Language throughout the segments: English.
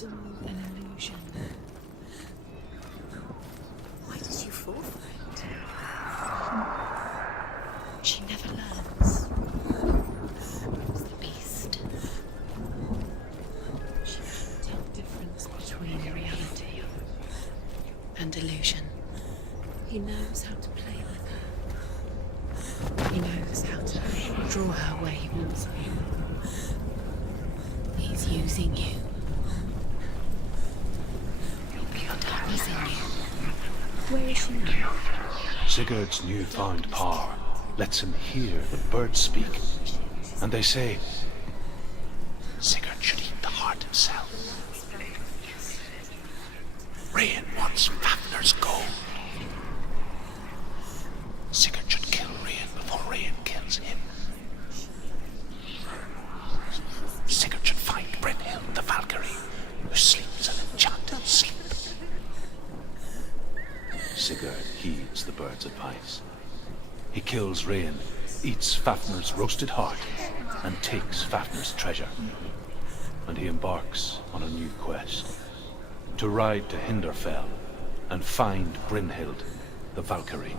was all an illusion. Why did you fall for it? She never learns. It's the beast. She can't tell the difference between reality and illusion. He knows how to play with her. He knows how to draw her where he wants her. He's using you. The darkness in you. Where is she now? Sigurd's newfound power lets him hear the birds speak. And they say, Sigurd should eat the heart himself. Rain wants Fafnir's gold. Sigurd should kill Rain before Rain kills him. Sigurd should find Brynhild the Valkyrie, who sleeps an enchanted sleep. Sigurd heeds the bird's advice. He kills Rain, eats Fafnir's roasted heart, and takes Fafnir's treasure. And he embarks on a new quest, to ride to Hinderfell and find Brynhild the Valkyrie.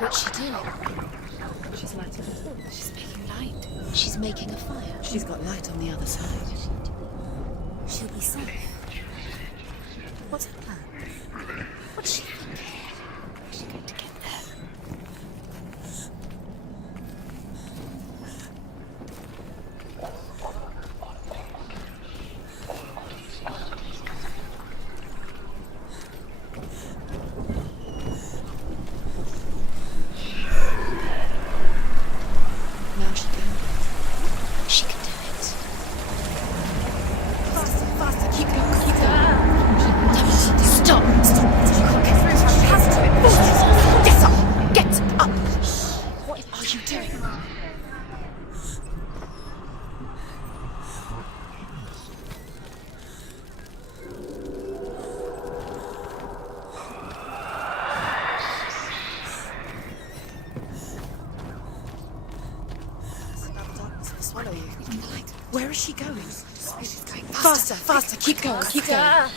What's she doing? She's lighting a torch. She's making light. She's making a fire. She's got light on the other side. She'll be safe. What's her plan? What's she thinking? She's going to get there. Now she can. She can do it. Faster, faster, keep going, keep going. Stop! Stop! Get up! Get up! What are you doing? Now the darkness will swallow you. Where is she going? She's going Faster, faster, keep going, keep going.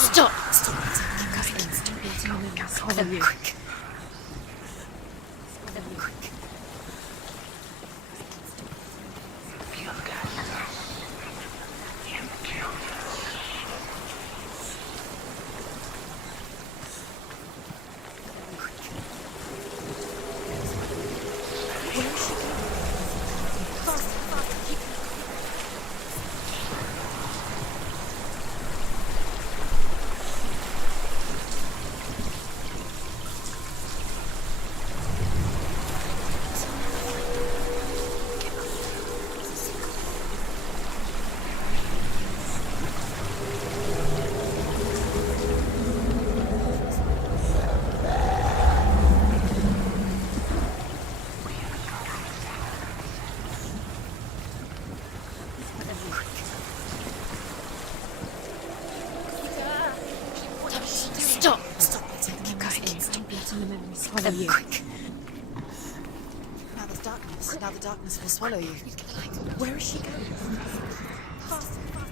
Stop! Stop! Keep going. Don't let him swallow you. Quick! Faster, faster, keep going. Stop! Stop! Keep going. Don't let him memory swallow you. Quick! Now there's darkness. Now the darkness will swallow you. Where is she going? Faster, faster.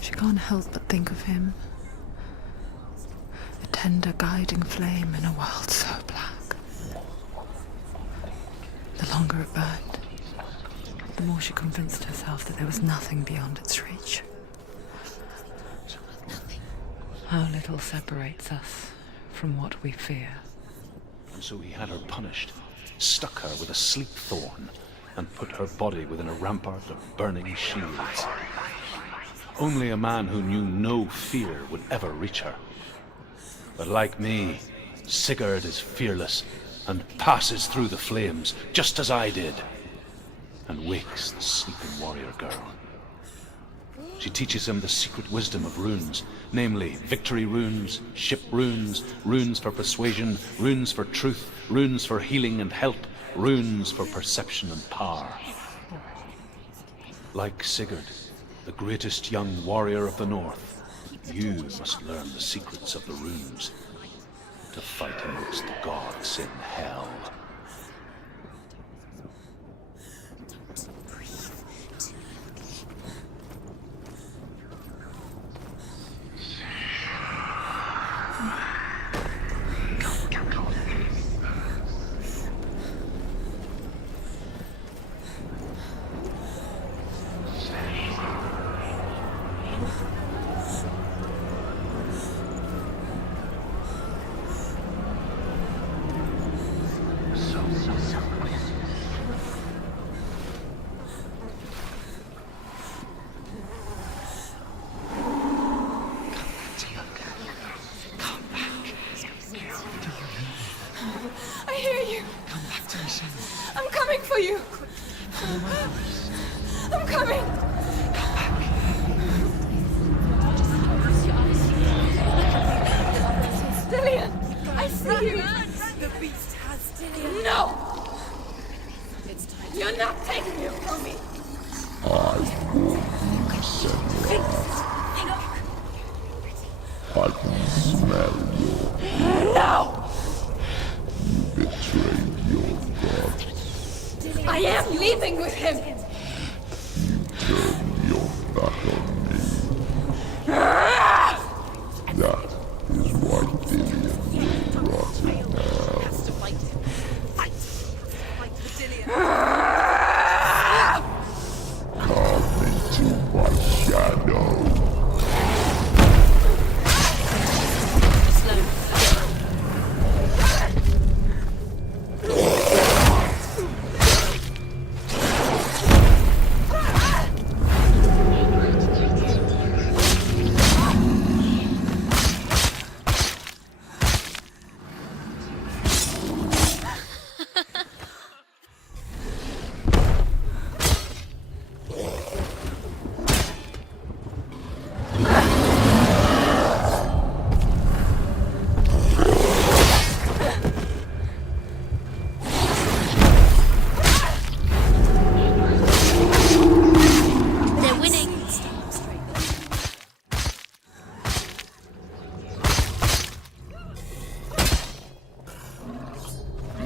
She can't help but think of him. A tender guiding flame in a world so black. The longer it burned, the more she convinced herself that there was nothing beyond its reach. How little separates us from what we fear. And so he had her punished, stuck her with a sleep thorn, and put her body within a rampart of burning shields. Only a man who knew no fear would ever reach her. But like me, Sigurd is fearless and passes through the flames, just as I did, and wakes the sleeping warrior girl. She teaches him the secret wisdom of runes, namely victory runes, ship runes, runes for persuasion, runes for truth, runes for healing and help, runes for perception and power. Like Sigurd, the greatest young warrior of the North, you must learn the secrets of the runes to fight amongst the gods in hell. I can smell your... No! You betrayed your god. I am leaving with him! You turned your back on me. That is why Dillion will rot in hell. Come into my shadow.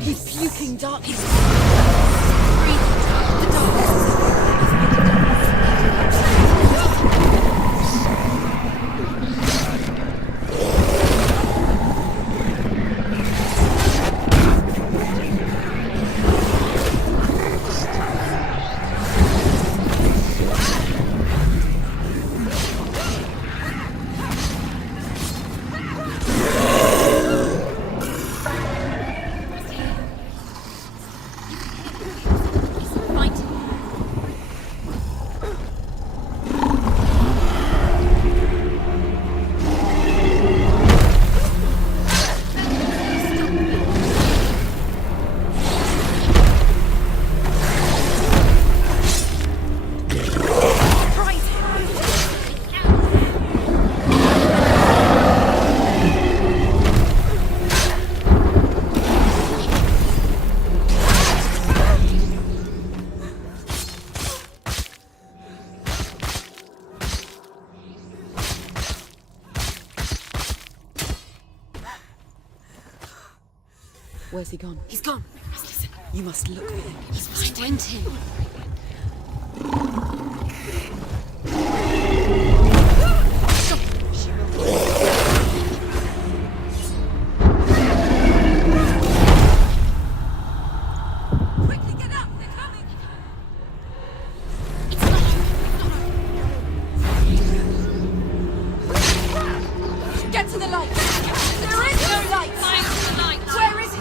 He's puking darkness. Where's he gone? He's gone. We must listen. You must look for him. We must find him. Quickly get up! They're coming! It's not her. Get to the light! There is no light! Where is it?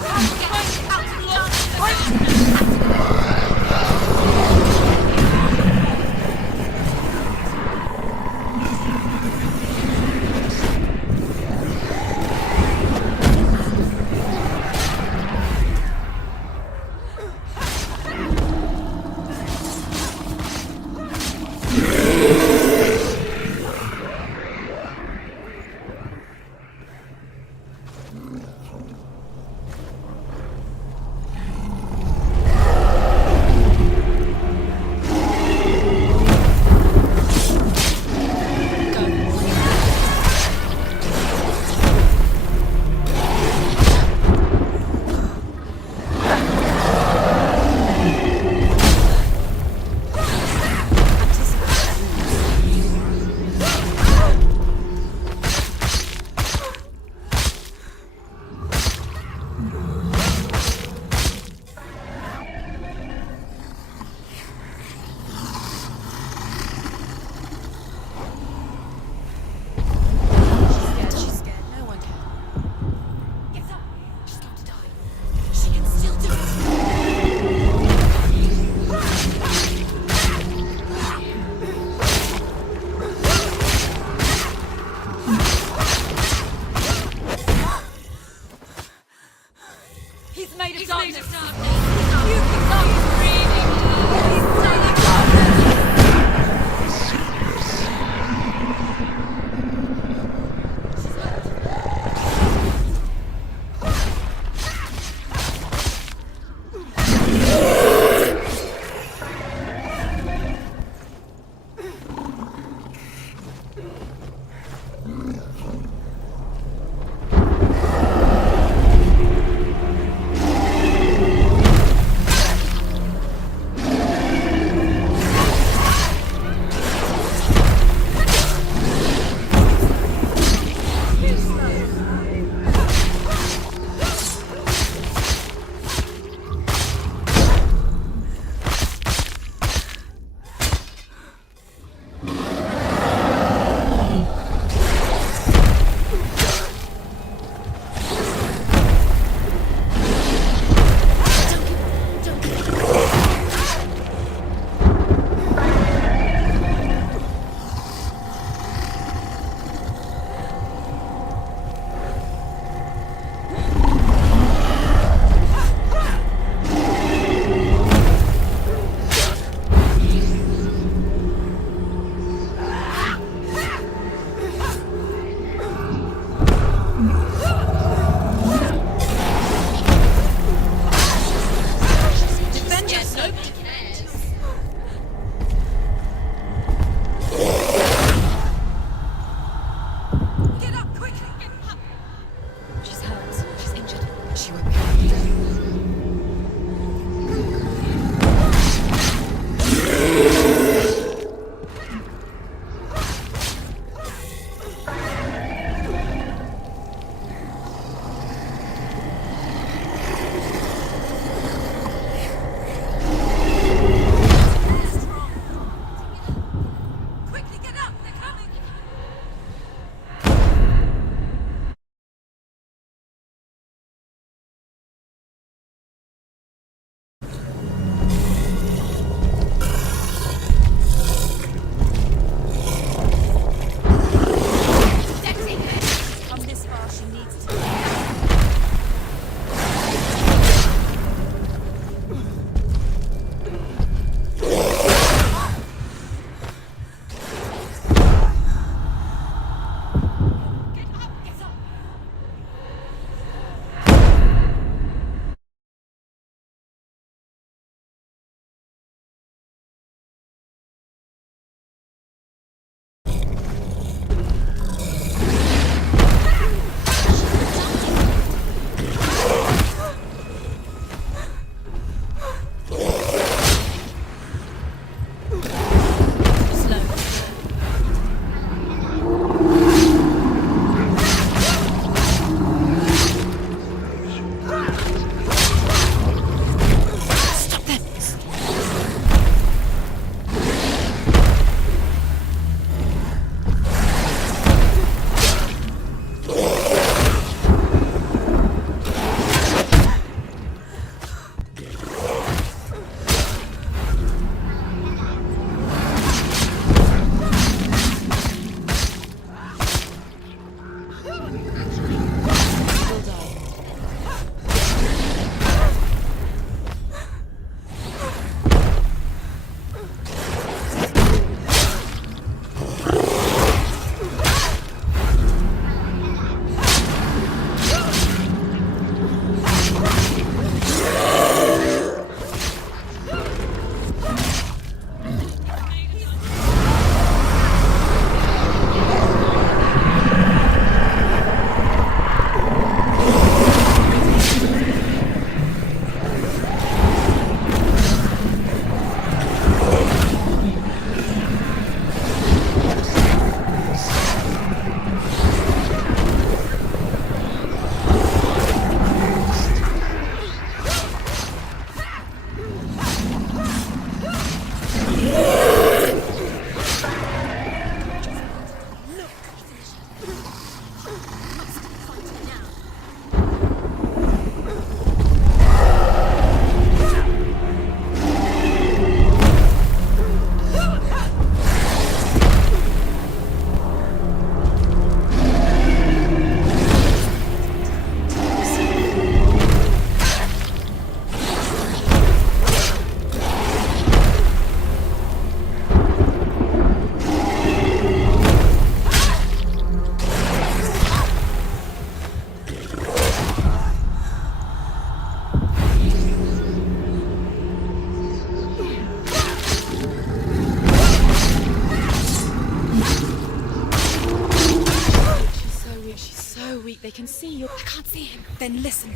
weak, they can see you. I can't see him. Then listen.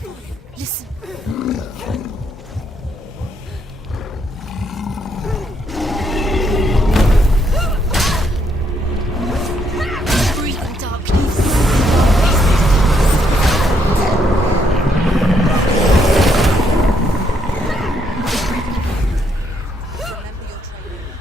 Listen. Breathe in darkness. Remember your training.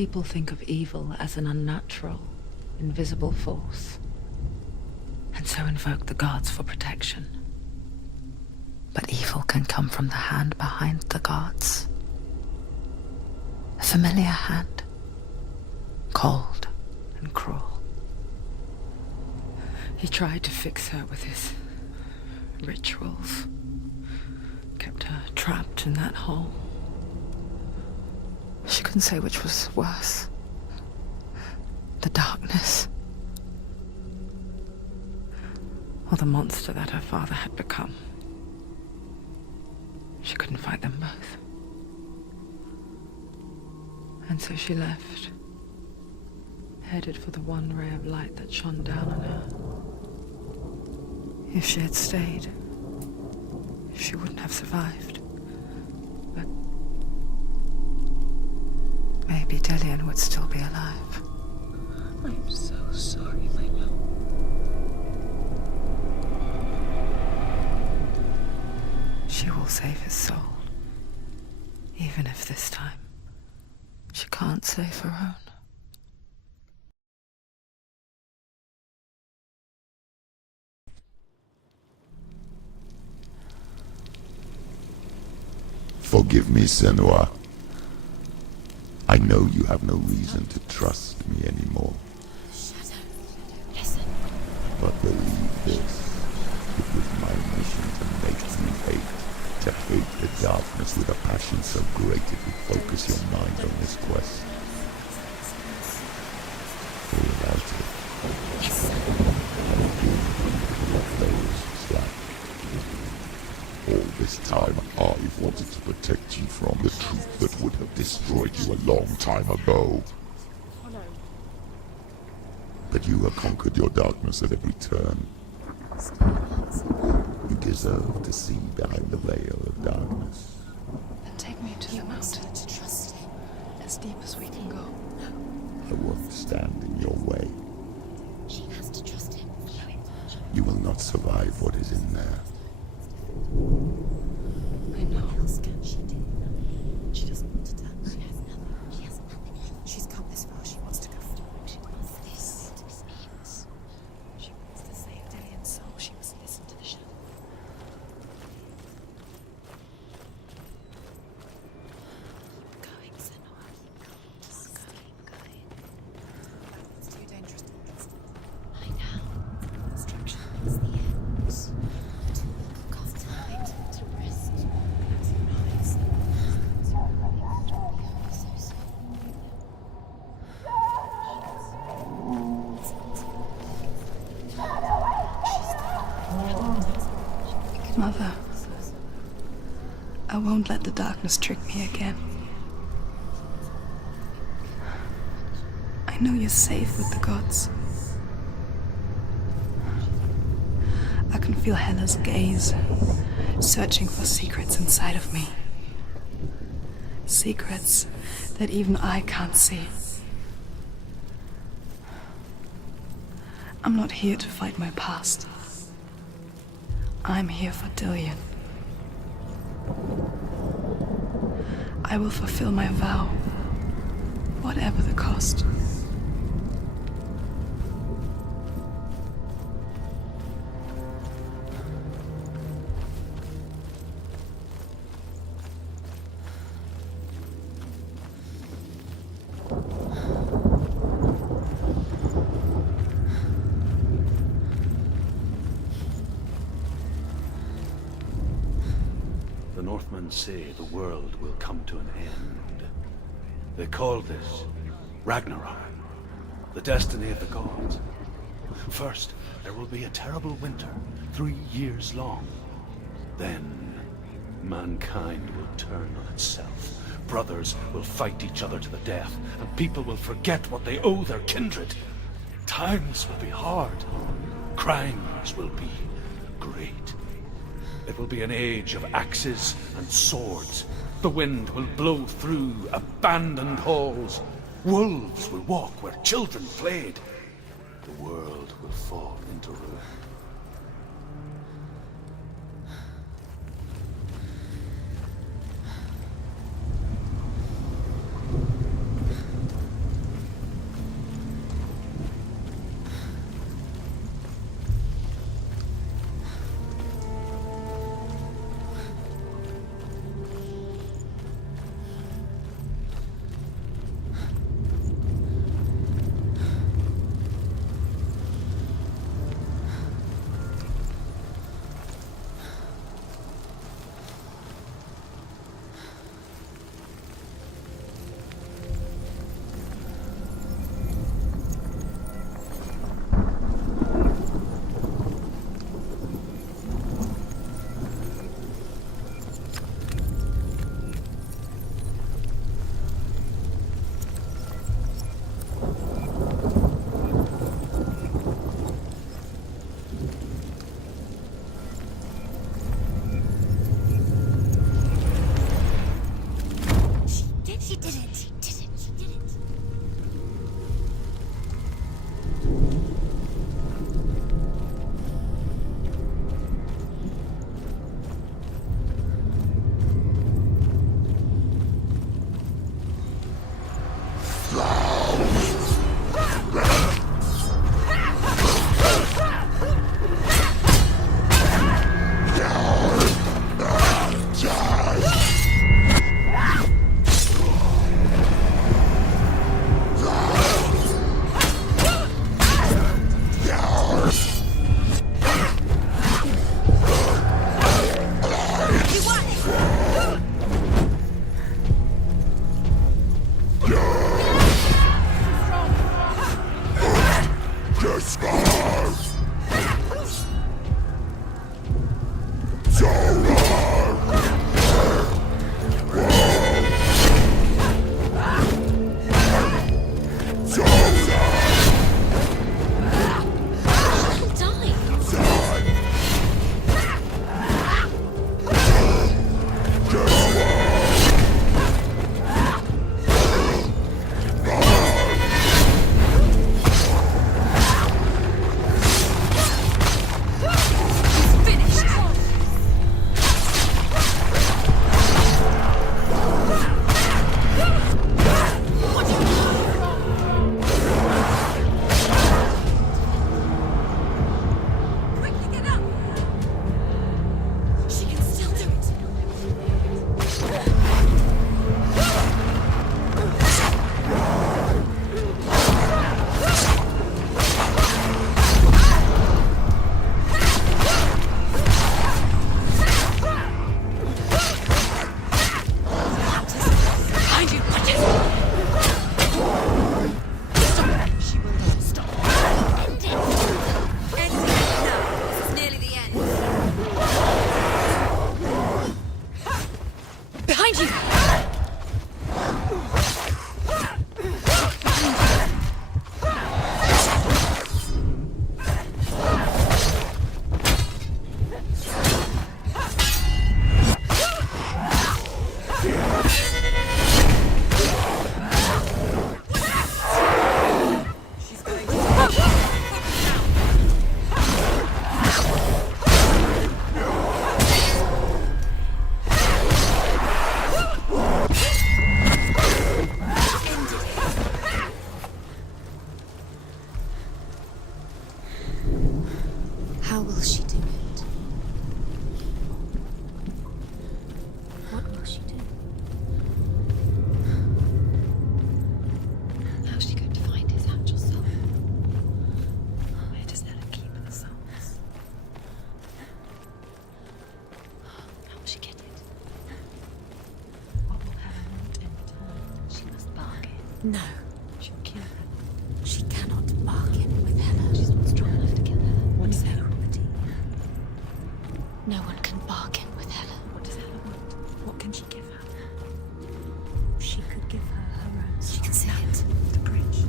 People think of evil as an unnatural, invisible force, and so invoke the gods for protection. But evil can come from the hand behind the gods. A familiar hand, cold and cruel. He tried to fix her with his rituals, kept her trapped in that hole. She couldn't say which was worse. The darkness, or the monster that her father had become. She couldn't fight them both. And so she left, headed for the one ray of light that shone down on her. If she had stayed, she wouldn't have survived. But maybe Delian would still be alive. I'm so sorry, my love. She will save his soul, even if this time she can't save her own. Forgive me, Senua. I know you have no reason to trust me anymore. Shadow, listen. But believe this, it was my mission to make you hate. To hate the darkness with a passion so great it would focus your mind on this quest. Without it, your players slack. All this time, I've wanted to protect you from the truth that would have destroyed you a long time ago. But you have conquered your darkness at every turn. You deserve to see behind the veil of darkness. Then take me to the mountain, to trust him, as deep as we can go. I won't stand in your way. She has to trust him. You will not survive what is in there. I know. What else can she do? She doesn't want to touch. She has nothing. She has nothing. She's come this far. She wants to go forward. She wants this. She wants to save Delian's soul. She must listen to the shadow. Going, Senua. Just going. It's too dangerous to trust. I know. Destruction. It's the end. To walk off tonight, to rest. Close your eyes. So soon. Mother, I won't let the darkness trick me again. I know you're safe with the gods. I can feel Hela's gaze, searching for secrets inside of me. Secrets that even I can't see. I'm not here to fight my past. I'm here for Delian. I will fulfill my vow, whatever the cost. The Northmen say the world will come to an end. They call this Ragnarok, the destiny of the gods. First, there will be a terrible winter, 3 years long. Then, mankind will turn on itself. Brothers will fight each other to the death, and people will forget what they owe their kindred. Times will be hard. Crimes will be great. It will be an age of axes and swords. The wind will blow through abandoned halls. Wolves will walk where children played. The world will fall into ruin. How will she do it? What will she do? How's she going to find his actual soul? Where does Ella keep the souls? How will she get it? What will Hella want in return? She must bargain. No. She'll kill her. She cannot bargain with Hella. She's not strong enough to kill her. What is Hella? No one can bargain with Hella. What does Hella want? What can she give her? She could give her her own. She can see it. The bridge.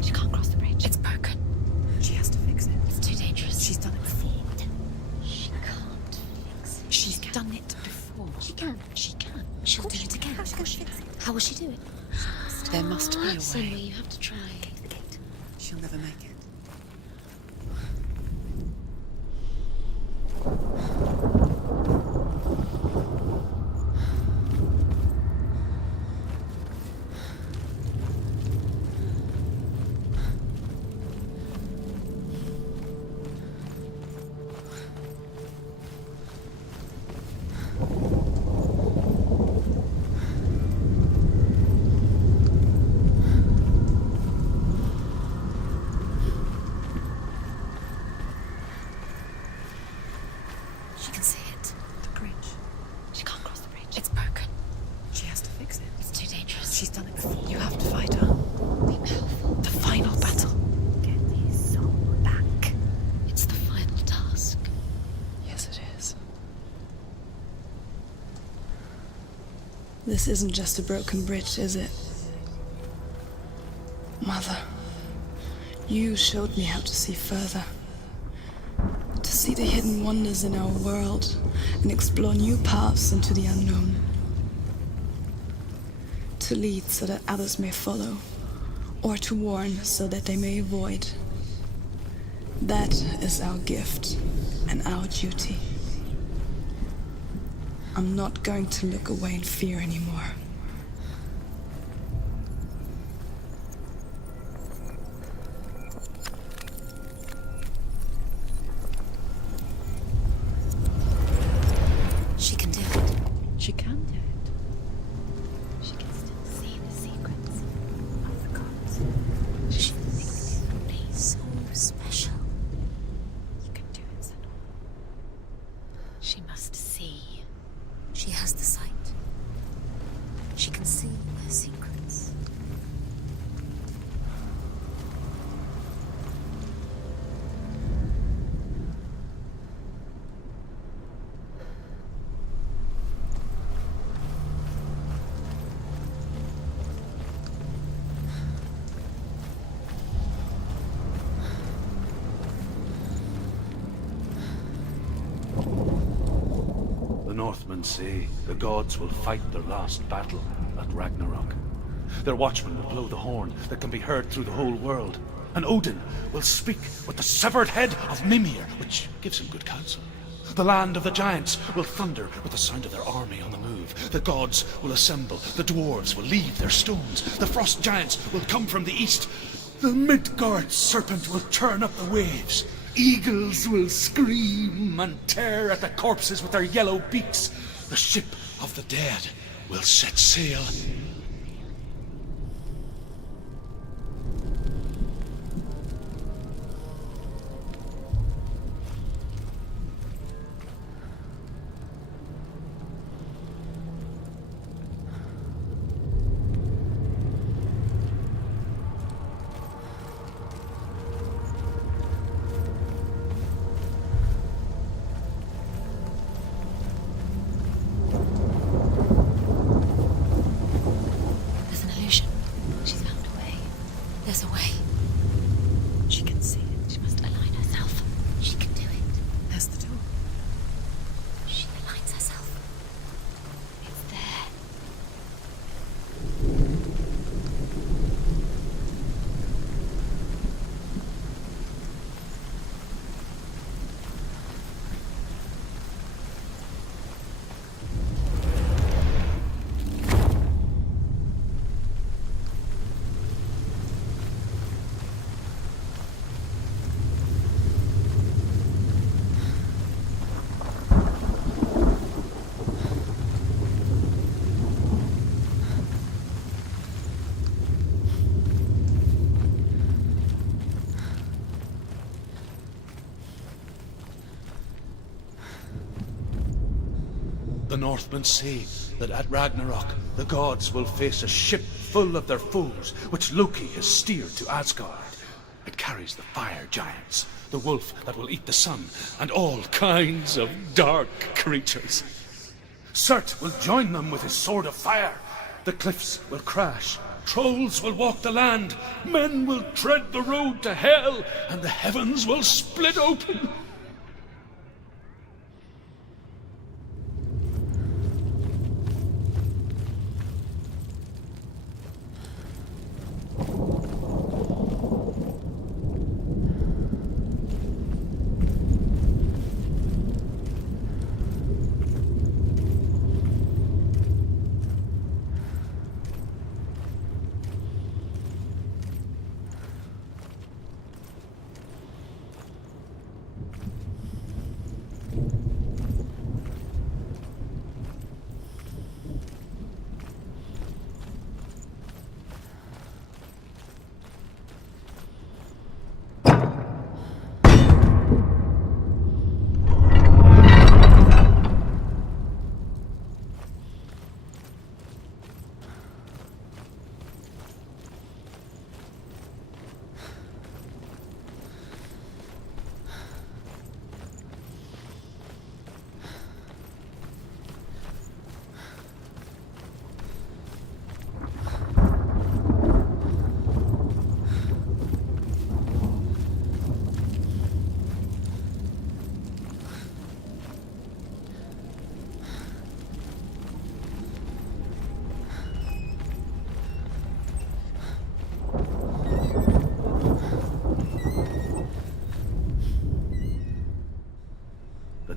She can't cross the bridge. It's broken. She has to fix it. It's too dangerous. She's done it before. She can't fix it. She's done it before. She can. She can. She'll do it again. How will she do it? There must be a way. Somewhere you have to try. The gate. She'll never make it. She can see it. The bridge. She can't cross the bridge. It's broken. She has to fix it. It's too dangerous. She's done it before. You have to fight her. Be powerful. The final battle. Get his soul back. It's the final task. Yes, it is. This isn't just a broken bridge, is it? Mother, you showed me how to see further. To see the hidden wonders in our world and explore new paths into the unknown. To lead so that others may follow, or to warn so that they may avoid. That is our gift and our duty. I'm not going to look away in fear anymore. She can do it. She can do it. She can still see the secrets of the gods. She thinks it would be so special. You can do it, Senua. She must see. She has the sight. Northmen say the gods will fight their last battle at Ragnarok. Their watchmen will blow the horn that can be heard through the whole world, and Odin will speak with the severed head of Mimir, which gives him good counsel. The land of the giants will thunder with the sound of their army on the move. The gods will assemble, the dwarves will leave their stones, the frost giants will come from the east, the Midgard serpent will churn up the waves, eagles will scream and tear at the corpses with their yellow beaks, the ship of the dead will set sail. There's an illusion. She's found a way. There's a way. She can see it. She must align herself. She can do it. There's the door. She aligns herself. It's there. The Northmen say that at Ragnarok, the gods will face a ship full of their foes, which Loki has steered to Asgard. It carries the fire giants, the wolf that will eat the sun, and all kinds of dark creatures. Surt will join them with his sword of fire. The cliffs will crash, trolls will walk the land, men will tread the road to hell, and the heavens will split open.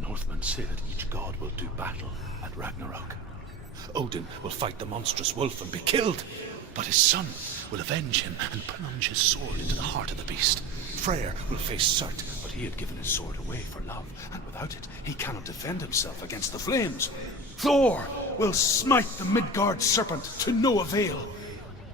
Northmen say that each god will do battle at Ragnarok. Odin will fight the monstrous wolf and be killed, but his son will avenge him and plunge his sword into the heart of the beast. Freyr will face Surt, but he had given his sword away for love, and without it, he cannot defend himself against the flames. Thor will smite the Midgard serpent to no avail.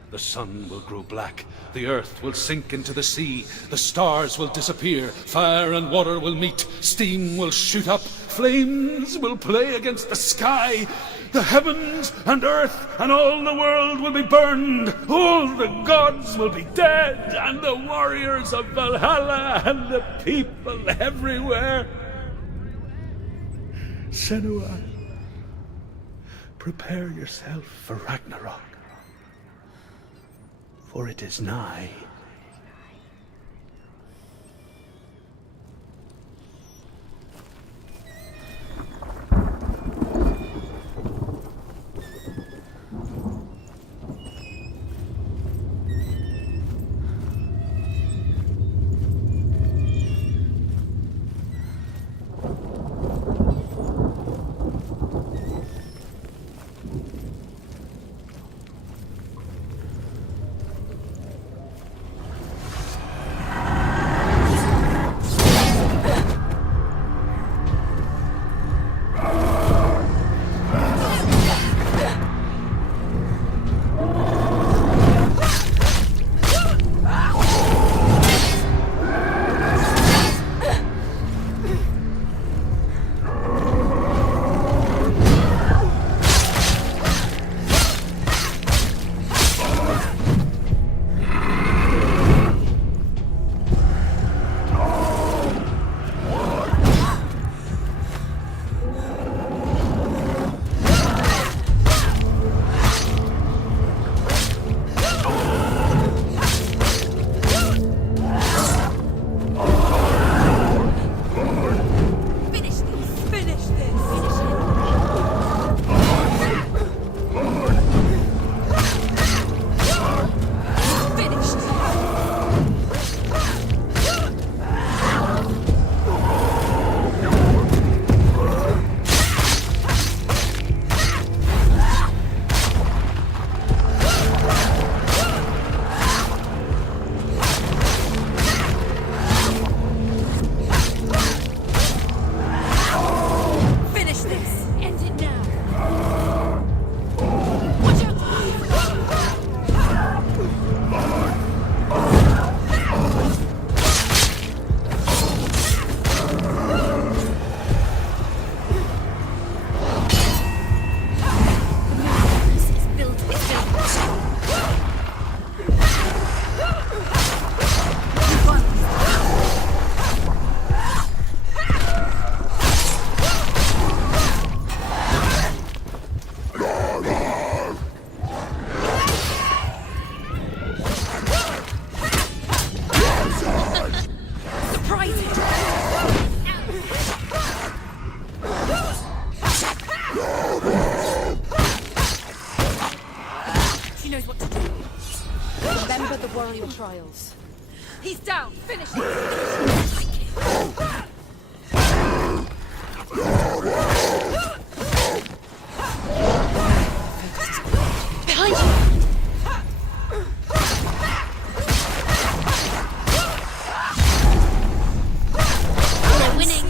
The sun will grow black, the earth will sink into the sea, the stars will disappear, fire and water will meet, steam will shoot up, flames will play against the sky, the heavens and earth and all the world will be burned, all the gods will be dead, and the warriors of Valhalla and the people everywhere. Senua, prepare yourself for Ragnarok, for it is nigh. trials. He's down. Finish it. Behind you! They're winning!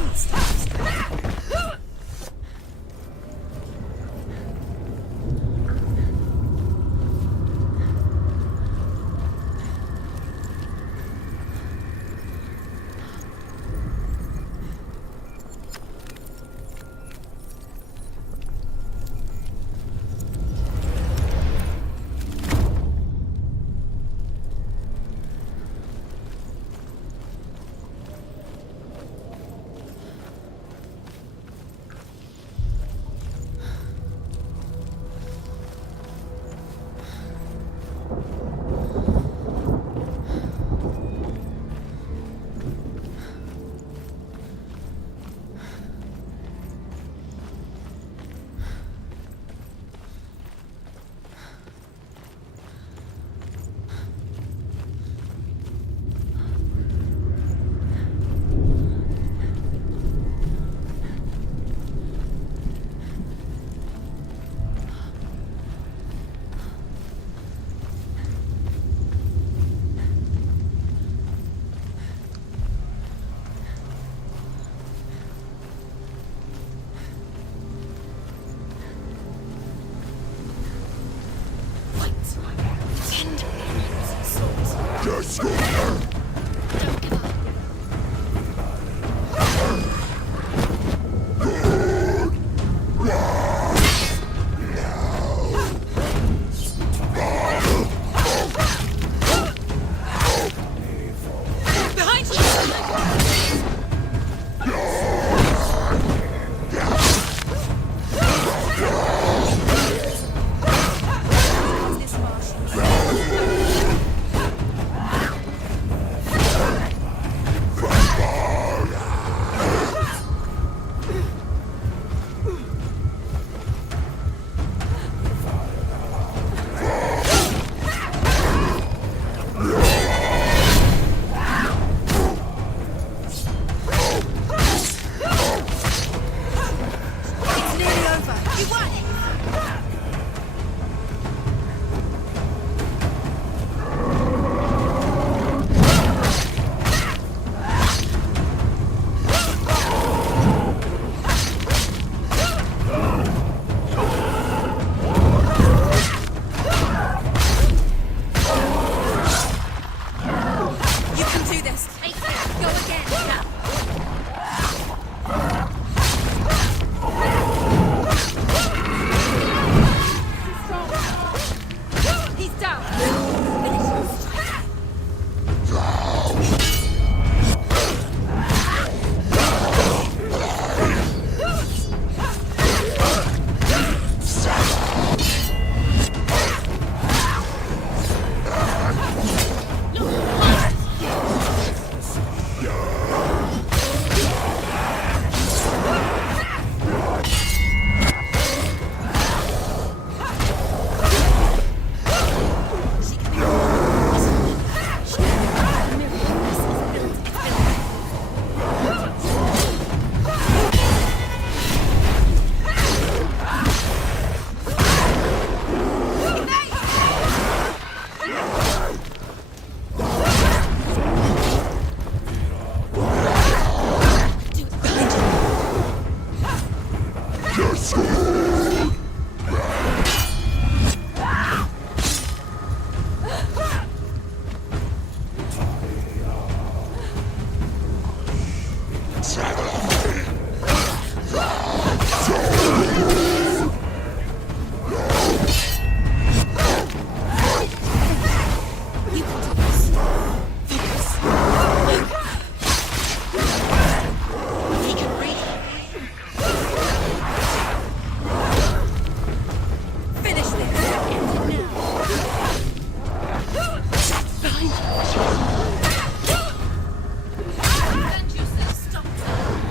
Defend yourself, stop!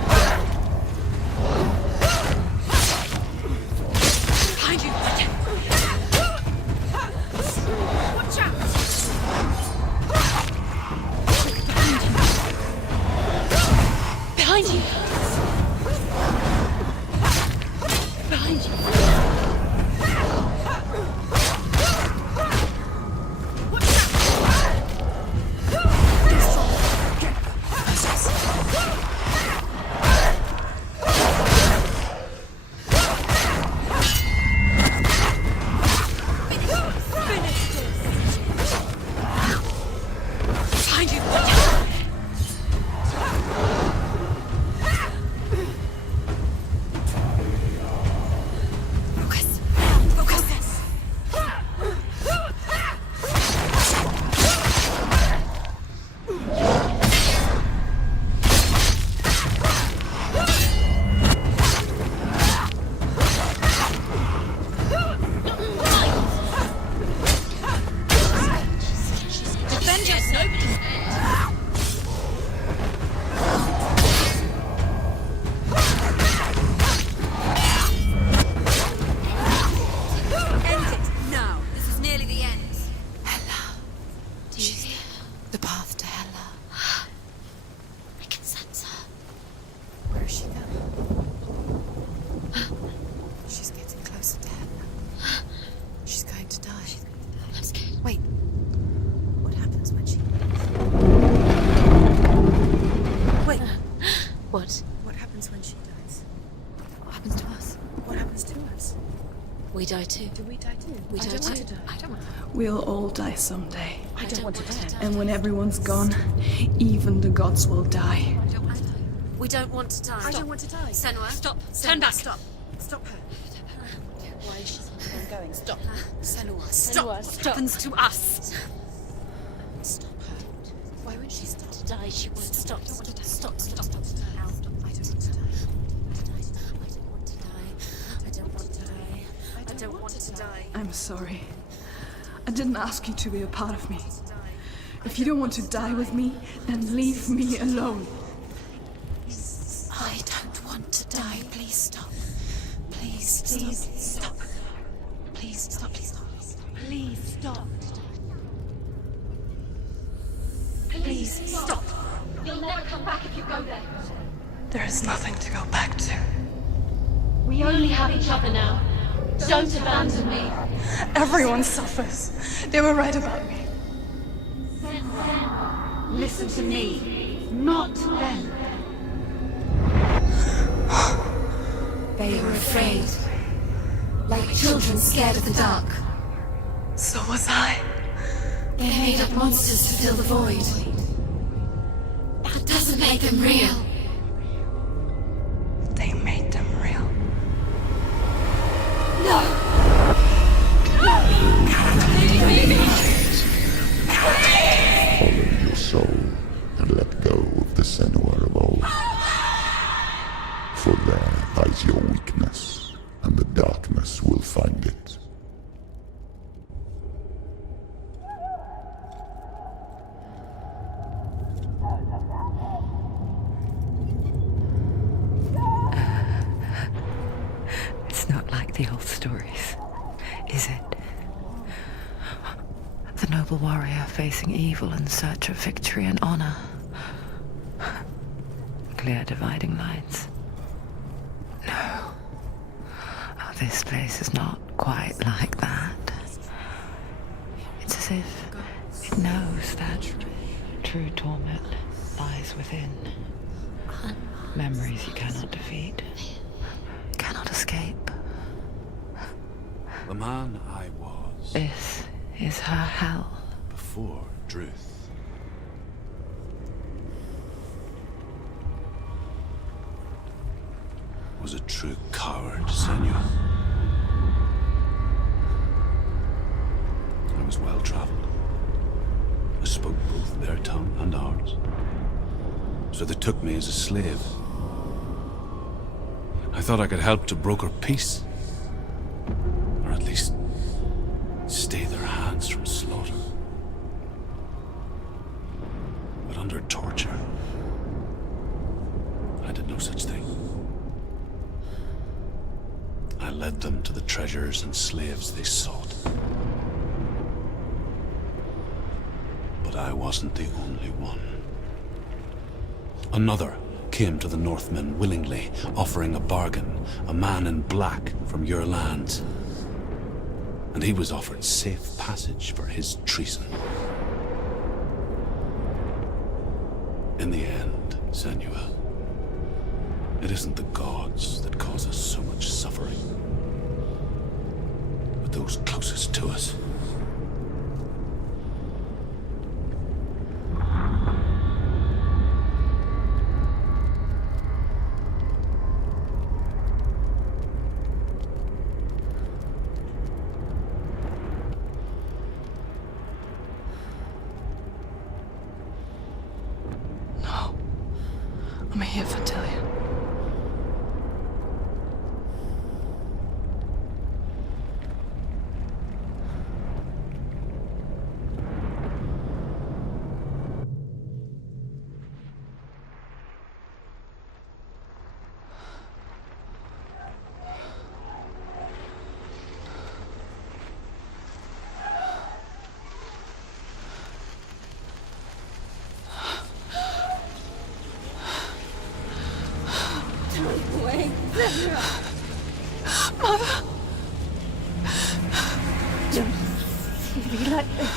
Behind you! Behind you! We die too. Do we die too? We die too. I don't want to die. We'll all die someday. I don't want to die. And when everyone's gone, even the gods will die. I don't want to die. We don't want to die. I don't want to die. Senua, Stop. Turn back. Stop. Stop her. Why is she going? Stop. Senua, Stop. What happens to us? Stop her. Why won't she stop? To die, she won't stop. Stop. Stop. Stop. Stop. I don't want to die. I don't want to die. I don't want to die. I don't want to die. I'm sorry. I didn't ask you to be a part of me. If you don't want to die with me, then leave me alone. I don't want to die. Please stop. Please stop. Please stop. Please stop. Please stop. Please stop. You'll never come back if you go there. There is nothing to go back to. We only have each other now. Don't abandon me. Everyone suffers. They were right about me. Listen to me, not them. They were afraid. Like children scared of the dark. So was I. They made up monsters to fill the void. That doesn't make them real. They made them real. No! Follow your soul and let go of the Senua of old. For there lies your weakness, and the darkness will find it. It's not like the old stories, is it? The noble warrior facing evil in search of victory and honor. Clear dividing lines. No. Oh, this place is not quite like that. It's as if it knows that true torment lies within. Memories you cannot defeat, cannot escape. The man I was This is her hell. before Druth. Was a true coward, Senua. I was well traveled. I spoke both their tongue and ours. So they took me as a slave. I thought I could help to broker peace. Or at least stay their hands from slaughter. But under torture, I did no such thing. I led them to the treasures and slaves they sought. But I wasn't the only one. Another came to the Northmen willingly, offering a bargain, a man in black from your land. And he was offered safe passage for his treason. In the end, Senua, it isn't the gods that cause us so much suffering, but those closest to us. I'm here for Dillian. Wait, Senua! Mother! Don't see me like this.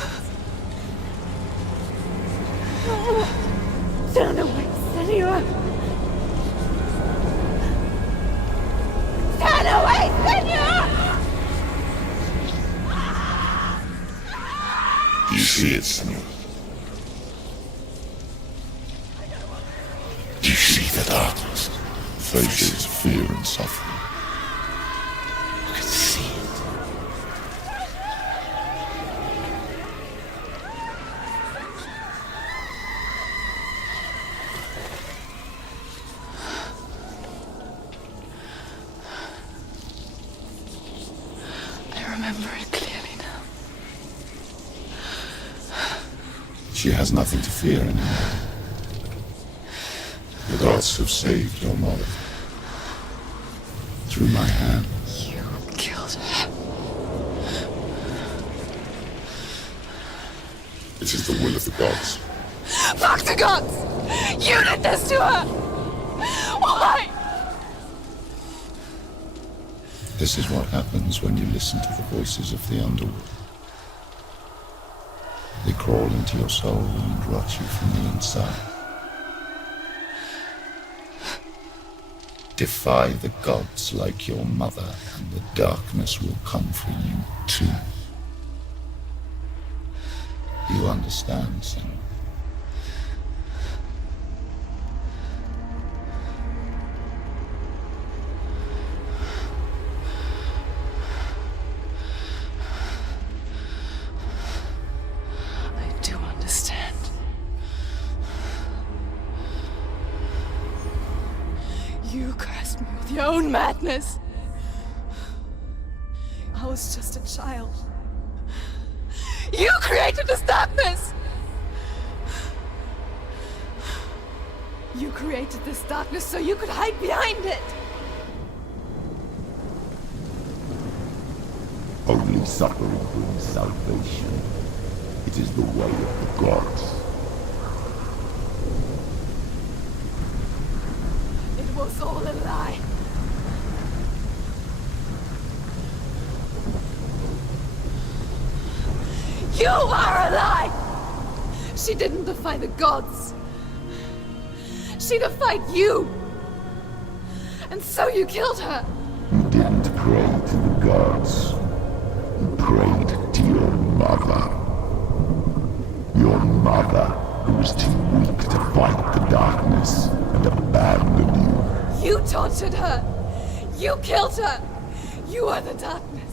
Turn away, Senua! Turn away, Senua! Do you see it, Senua? Do you see the darkness? Faces fear and suffering. You can see it. I remember it clearly now. She has nothing to fear anymore. The gods have saved your mother. Through my hand. You killed her. It is the will of the gods. Fuck the gods! You did this to her! Why? This is what happens when you listen to the voices of the underworld. They crawl into your soul and rot you from the inside. Defy the gods like your mother, and the darkness will come for you too. You understand, Senua? I do understand. You cursed me with your own madness. I was just a child. You created this darkness! You created this darkness so you could hide behind it! Only suffering brings salvation. It is the way of the gods. It was all a lie. You are a lie! She didn't defy the gods. She defied you! And so you killed her! You didn't pray to the gods. You prayed to your mother. Your mother, who was too weak to fight the darkness and abandoned you. You tortured her! You killed her! You are the darkness!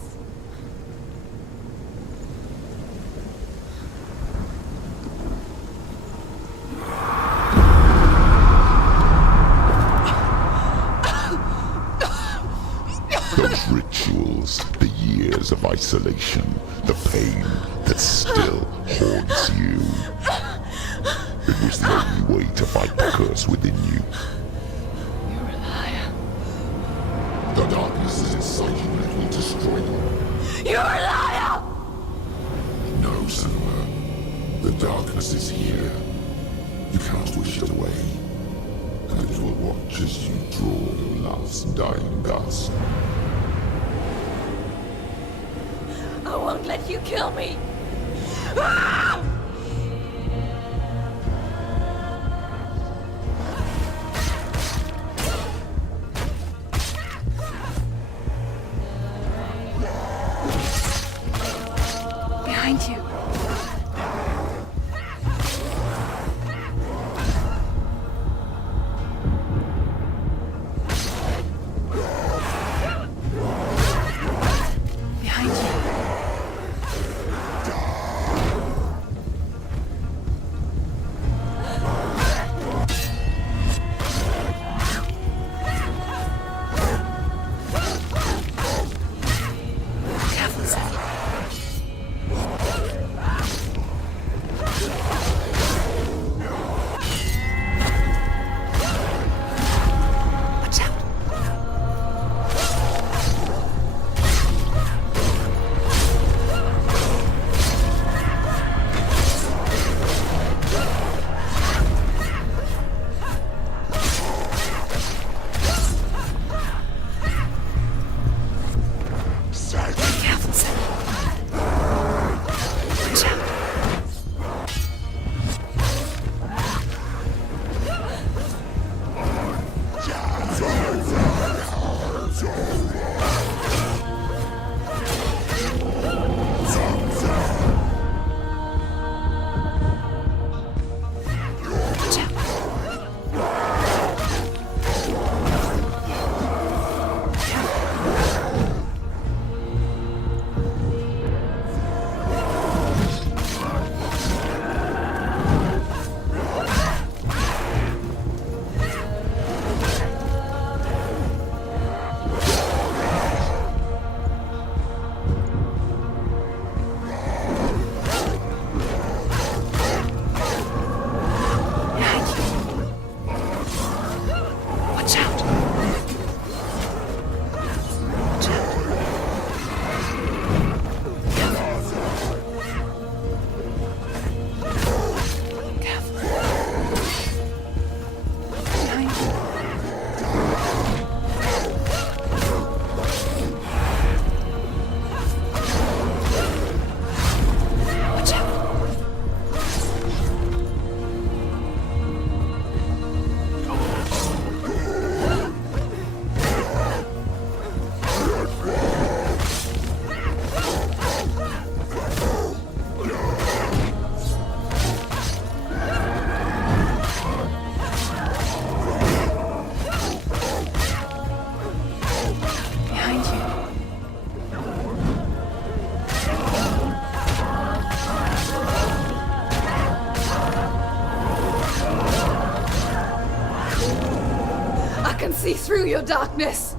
Those rituals, the years of isolation, the pain that still haunts you. It was the only way to fight the curse within you. You're a liar. The darkness is inside you and it will destroy you. You're a liar! No, Senua. The darkness is here. You cannot wish it away. And it will Watch as you draw your last dying gasp. I won't let you kill me! Ah! Behind you. Behind you. Careful, Seth. Watch out. Careful, Seth. Watch out. Watch out. Behind you. Watch out. Watch out. Careful. Behind you. Watch out. Behind you. I can see through your darkness.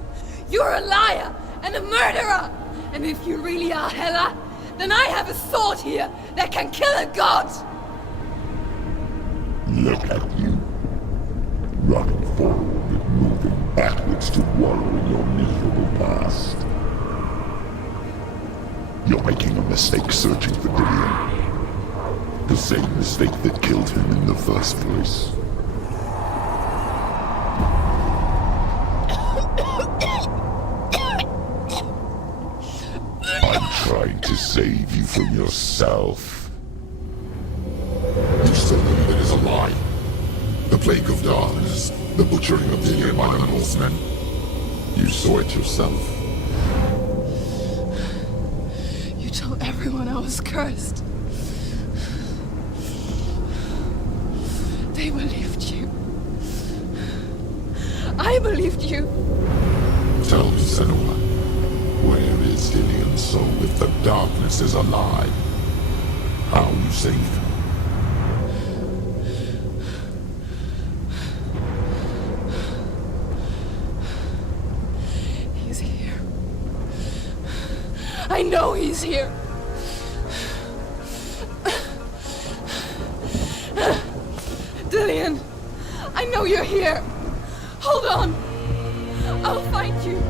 You're a liar and a murderer. And if you really are Hela, then I have a sword here that can kill a god. Look at you. Running forward and moving backwards to wallow in your miserable past. You're making a mistake searching for Dillion. The same mistake that killed him in the first place. I'm trying to save you from yourself. You still believe it is a lie. The plague of darkness, the butchering of Dillion by the Norsemen. You saw it yourself. You told everyone I was cursed. They believed you. I believed you. Tell me, Senua, where is Dillion's soul if the darkness is a lie? How you saved him? He's here. I know he's here. Dillion, I know you're here. Hold on. I'll find you.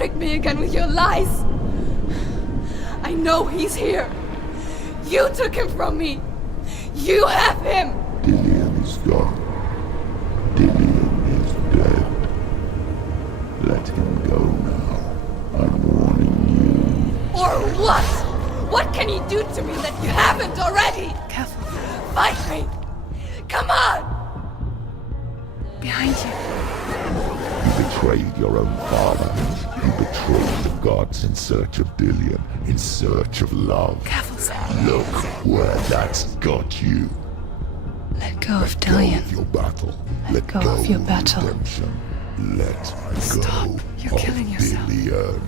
trick me again with your lies. I know he's here. You took him from me. You have him. Dillion is gone. Dillion is dead. Let him go now. I'm warning you. Or what? What can he do to me that you haven't already? Careful. Fight me. Come on. Behind you. You betrayed your own father. You betrayed the gods in search of Dillion, in search of love. Careful, Sam. Look where that's got you. Let go of Go Dillion. of your battle. Let go of your battle. Redemption. Let Stop. go You're of killing yourself. Dillion.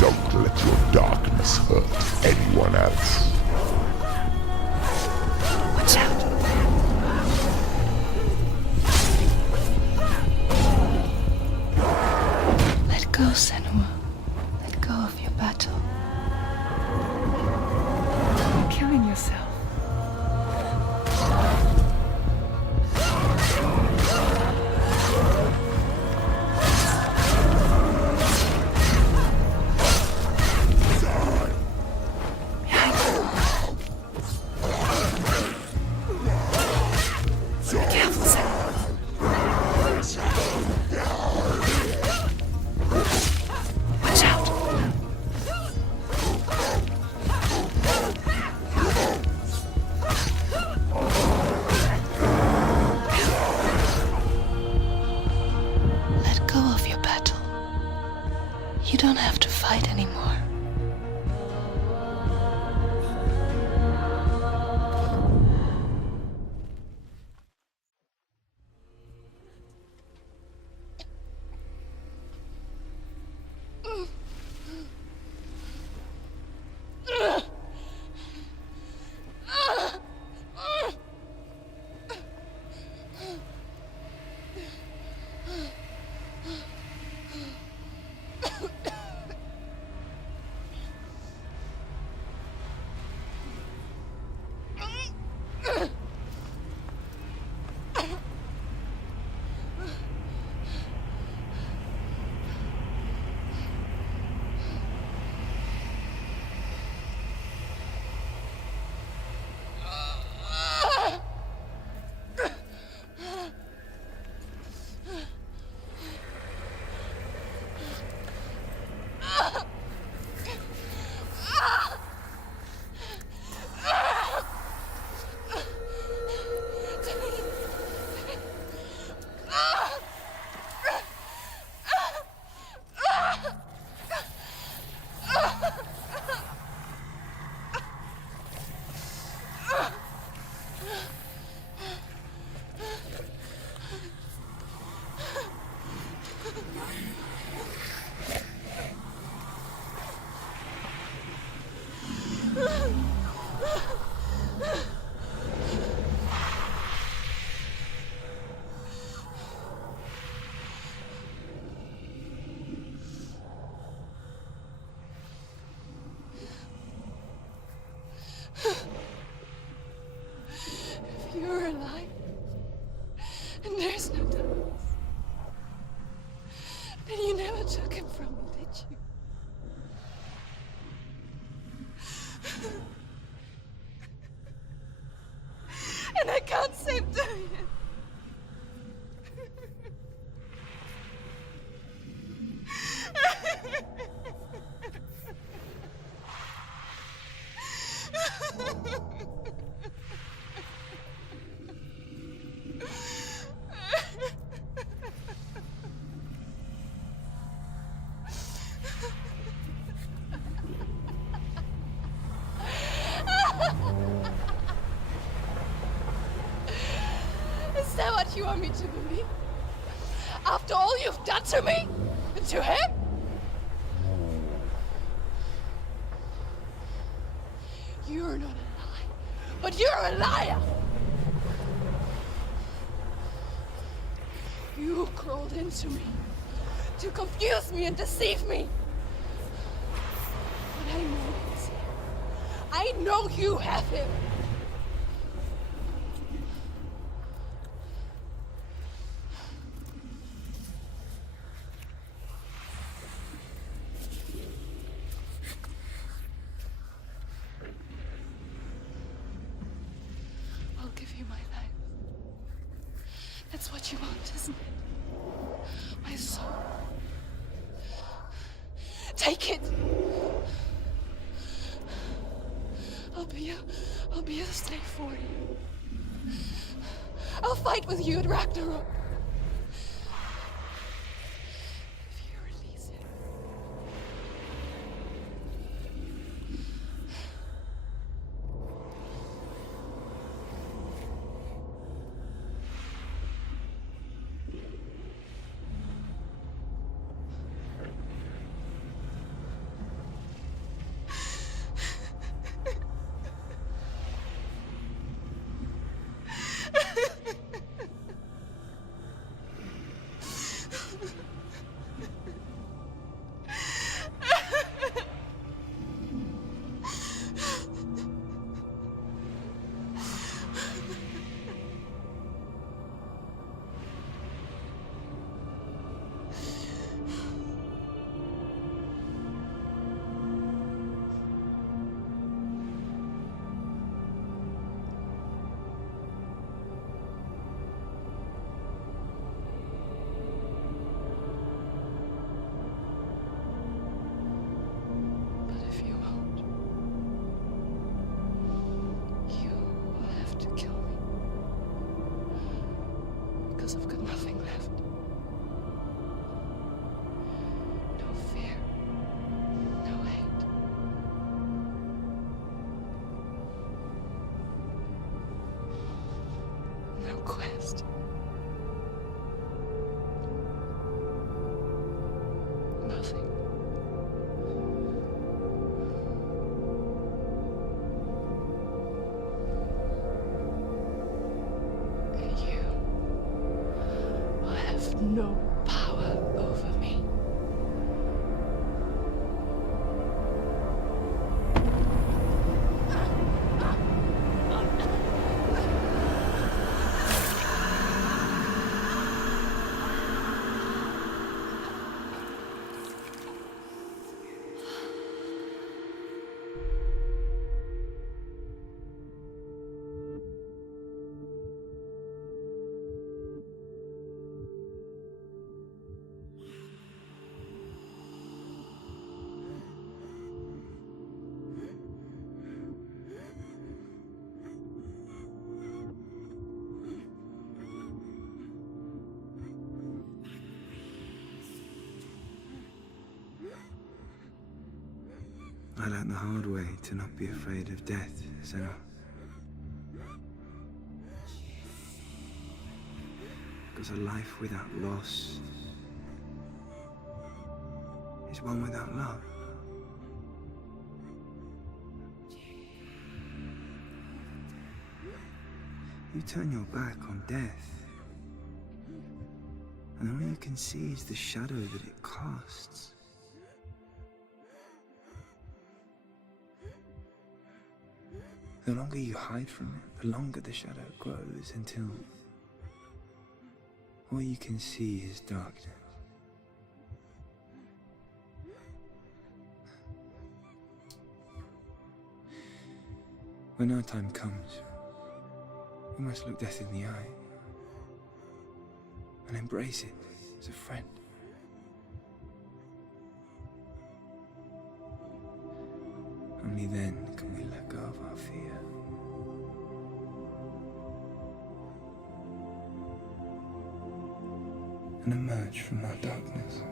Don't let your darkness hurt anyone else. Watch out. Let go, Senua. Let go of your battle. You're killing yourself. You don't have to fight anymore. If you're alive, and there's no darkness, then you never took him from me, did you? And I can't save Darian. Is that what you want me to believe? After all you've done to me? And to him? You're not a lie, but you're a liar! You crawled into me to confuse me and deceive me. But I know he's here. I know you have him. Take it. I'll be a slave for you. I'll fight with you at Ragnarok. If you release it. I've got nothing left. No fear. No hate. No quest. Nothing. No power over me. I learned the hard way to not be afraid of death, Senua. Because a life without loss is one without love. You turn your back on death, and all you can see is the shadow that it casts. The longer you hide from it, the longer the shadow grows until all you can see is darkness. When our time comes, we must look death in the eye and embrace it as a friend. Only then can we let go of our fear. And emerge from our darkness.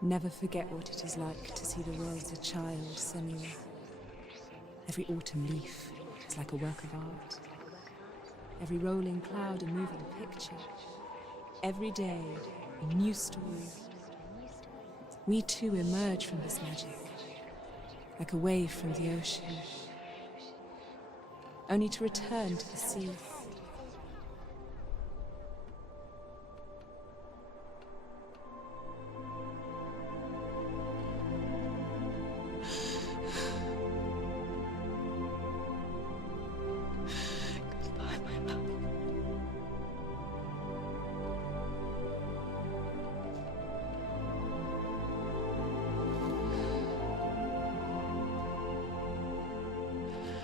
Never forget what it is like to see the world as a child, Senua. Every autumn leaf is like a work of art. Every rolling cloud a moving picture. Every day a new story. We too emerge from this magic, like a wave from the ocean, only to return to the sea.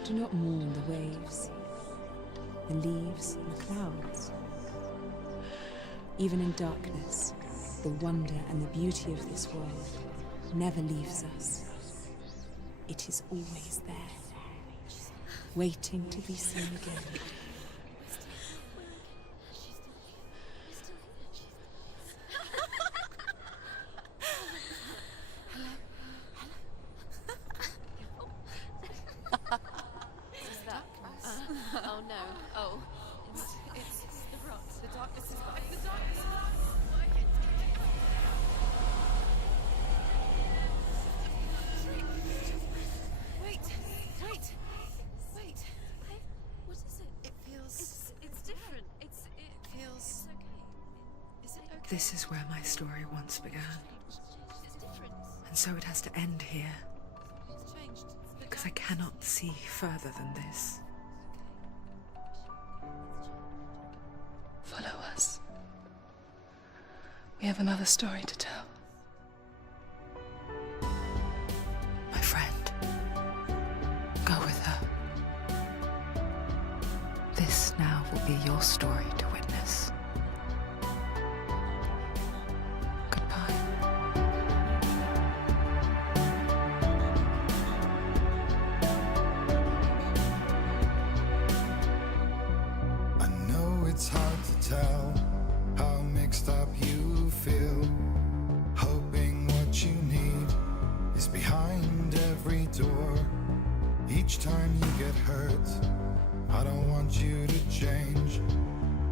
Do not mourn the waves, the leaves, and the clouds. Even in darkness, the wonder and the beauty of this world never leaves us. It is always there, waiting to be seen again. Oh no. Oh. It's the rot. The darkness is back. The darkness is back. Wait. What is it? It feels... It's different. It feels... It's okay. Is it okay? This is where my story once began. It's different. And so it has to end here, It's changed. because I cannot see further than this. Follow us. We have another story to tell. My friend, go with her. This now will be your story to witness. Goodbye. I know it's hard to tell how mixed up you feel, hoping what you need is behind every door. Each time you get hurt, I don't want you to change,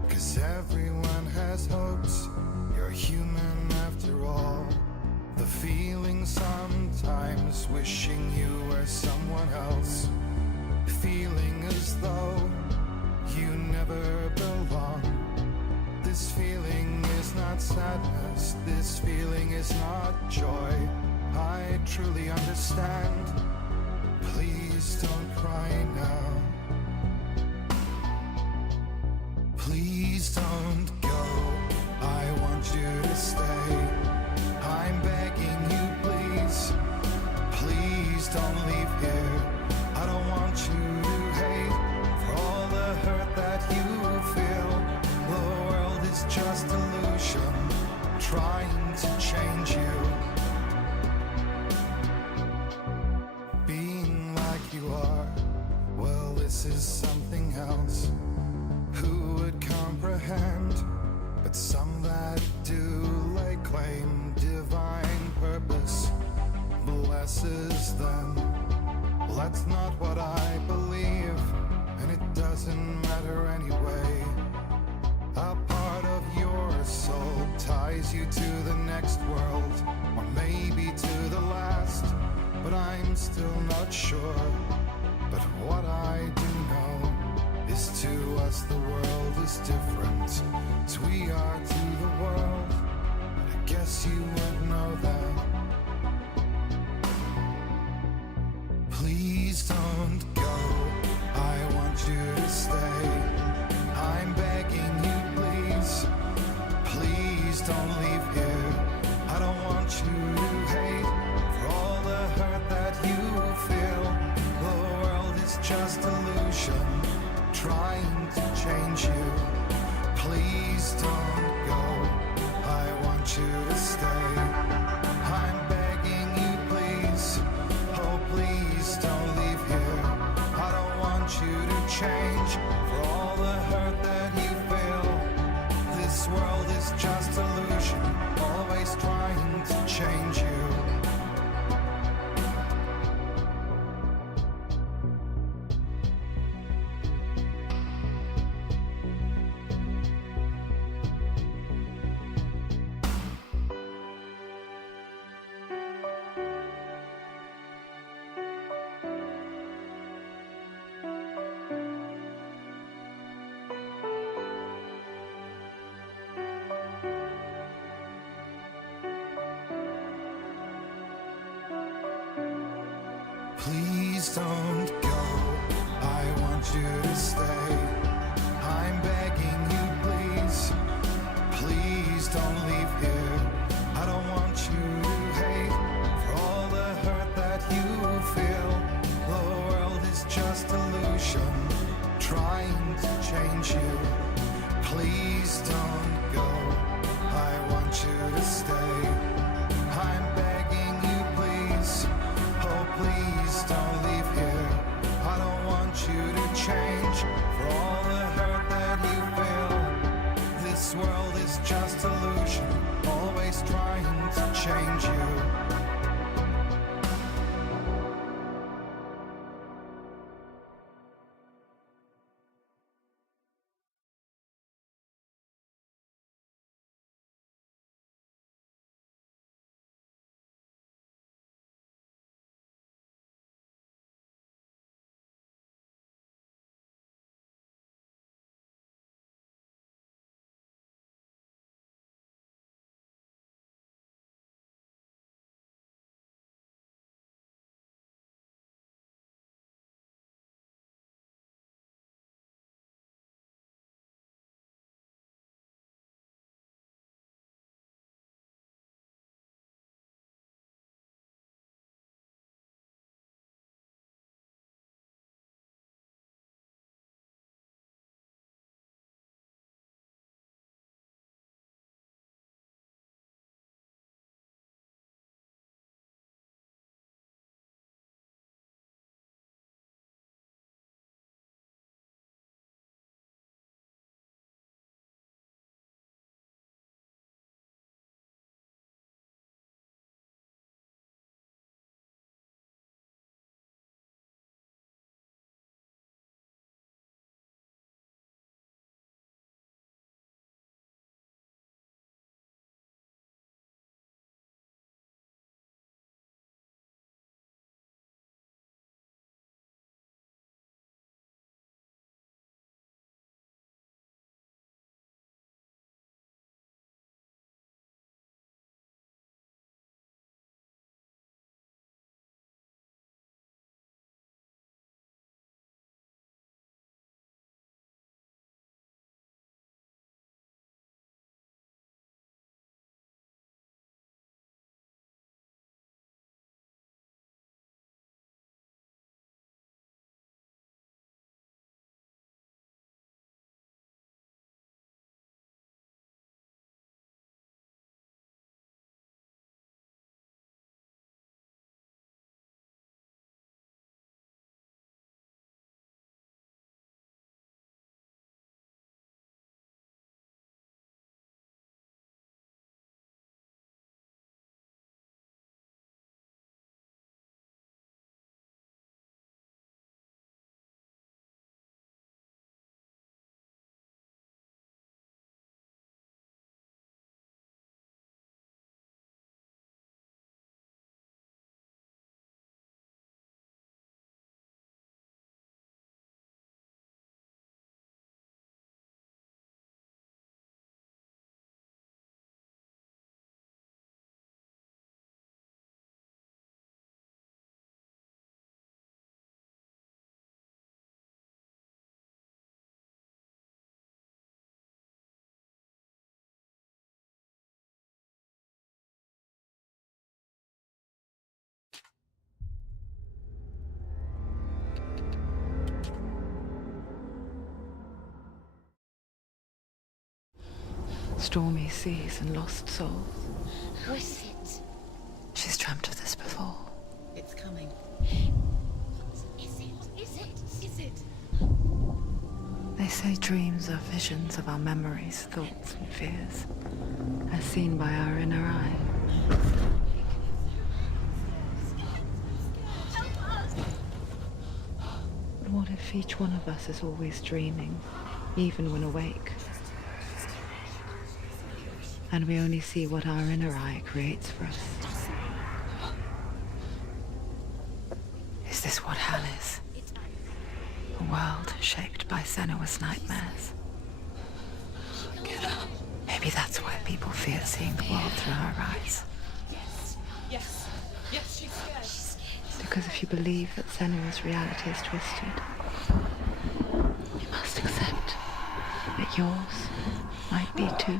'cause everyone has hopes. You're human after all. The feeling sometimes wishing you were someone else, feeling as though you never belong. This feeling is not sadness, this feeling is not joy. I truly understand. Please don't cry now. Please don't go. I want you to stay. I'm begging you, please. Please don't leave here. I don't want you to hate for all the hurt that you feel. The world is just illusion, trying to change you. Being like you are, well, this is something else. Who would comprehend? But some that do lay claim divine purpose blesses them. Well, that's not what I believe, and it doesn't matter anyway. A part of your soul ties you to the next world, or maybe to the last, but I'm still not sure. But what I do know is, to us the world is different, as we are to the world. I guess you would know that. Please don't go. I want you to stay. I'm begging you, please. Please don't leave here. I don't want you to hate for all the hurt that you feel. The world is just illusion, trying to change you. Please don't go. I want you to stay. I'm begging you, please. Oh, please don't leave here. I don't want you to change for all the hurt that you feel. This world is just illusion, always trying to change Please don't go. I want you to stay. I'm begging you, please. Please don't leave here. I don't want you to hate for all the hurt that you feel. The world is just illusion, trying to change you. Please don't go. I want you to stay. I'm begging you, please. Oh, please don't leave here. I don't want you to change for all the hurt that you feel. This world is just illusion, always trying to change you. Stormy seas and lost souls. Who is it? She's dreamt of this before. It's coming. Is it? Is it? Is it? They say dreams are visions of our memories, thoughts, and fears, as seen by our inner eye. But what if each one of us is always dreaming, even when awake? And we only see what our inner eye creates for us. Is this what hell is? A world shaped by Senuas' nightmares. Maybe that's why people fear seeing the world through our eyes. Yes, she's scared. The Because if you believe that Senua's reality is twisted, you must accept that yours might be too.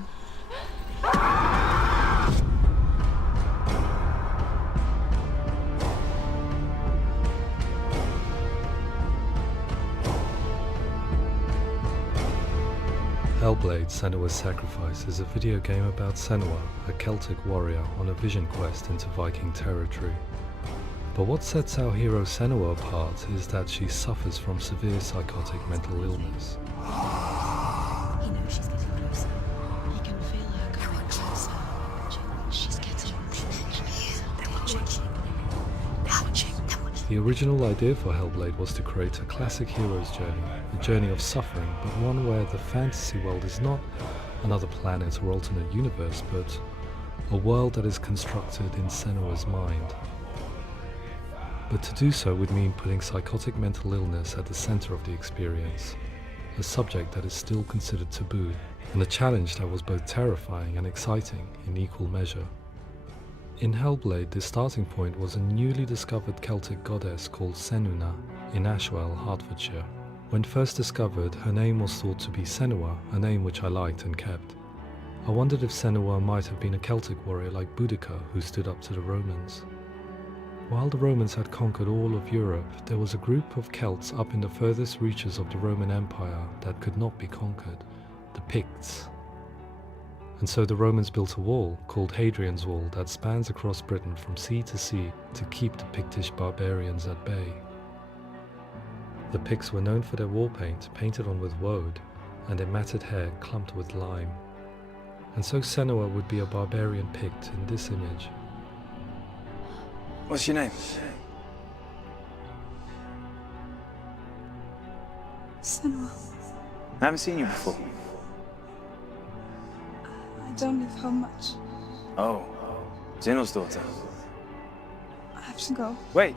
Hellblade: Senua's Sacrifice is a video game about Senua, a Celtic warrior on a vision quest into Viking territory. But what sets our hero Senua apart is that she suffers from severe psychotic mental illness. He knows she's getting closer. He can feel her coming closer. She's getting The original idea for Hellblade was to create a classic hero's journey, a journey of suffering, but one where the fantasy world is not another planet or alternate universe, but a world that is constructed in Senua's mind. But to do so would mean putting psychotic mental illness at the center of the experience, a subject that is still considered taboo, and a challenge that was both terrifying and exciting in equal measure. In Hellblade, the starting point was a newly discovered Celtic goddess called Senua in Ashwell, Hertfordshire. When first discovered, her name was thought to be Senua, a name which I liked and kept. I wondered if Senua might have been a Celtic warrior like Boudica who stood up to the Romans. While the Romans had conquered all of Europe, there was a group of Celts up in the furthest reaches of the Roman Empire that could not be conquered, the Picts. And so the Romans built a wall, called Hadrian's Wall, that spans across Britain from sea to sea to keep the Pictish barbarians at bay. The Picts were known for their war paint, painted on with woad, and their matted hair clumped with lime. And so Senua would be a barbarian Pict in this image. What's your name? Senua. I haven't seen you before. I don't live home much. Oh, Zeno's daughter. I have to go. Wait!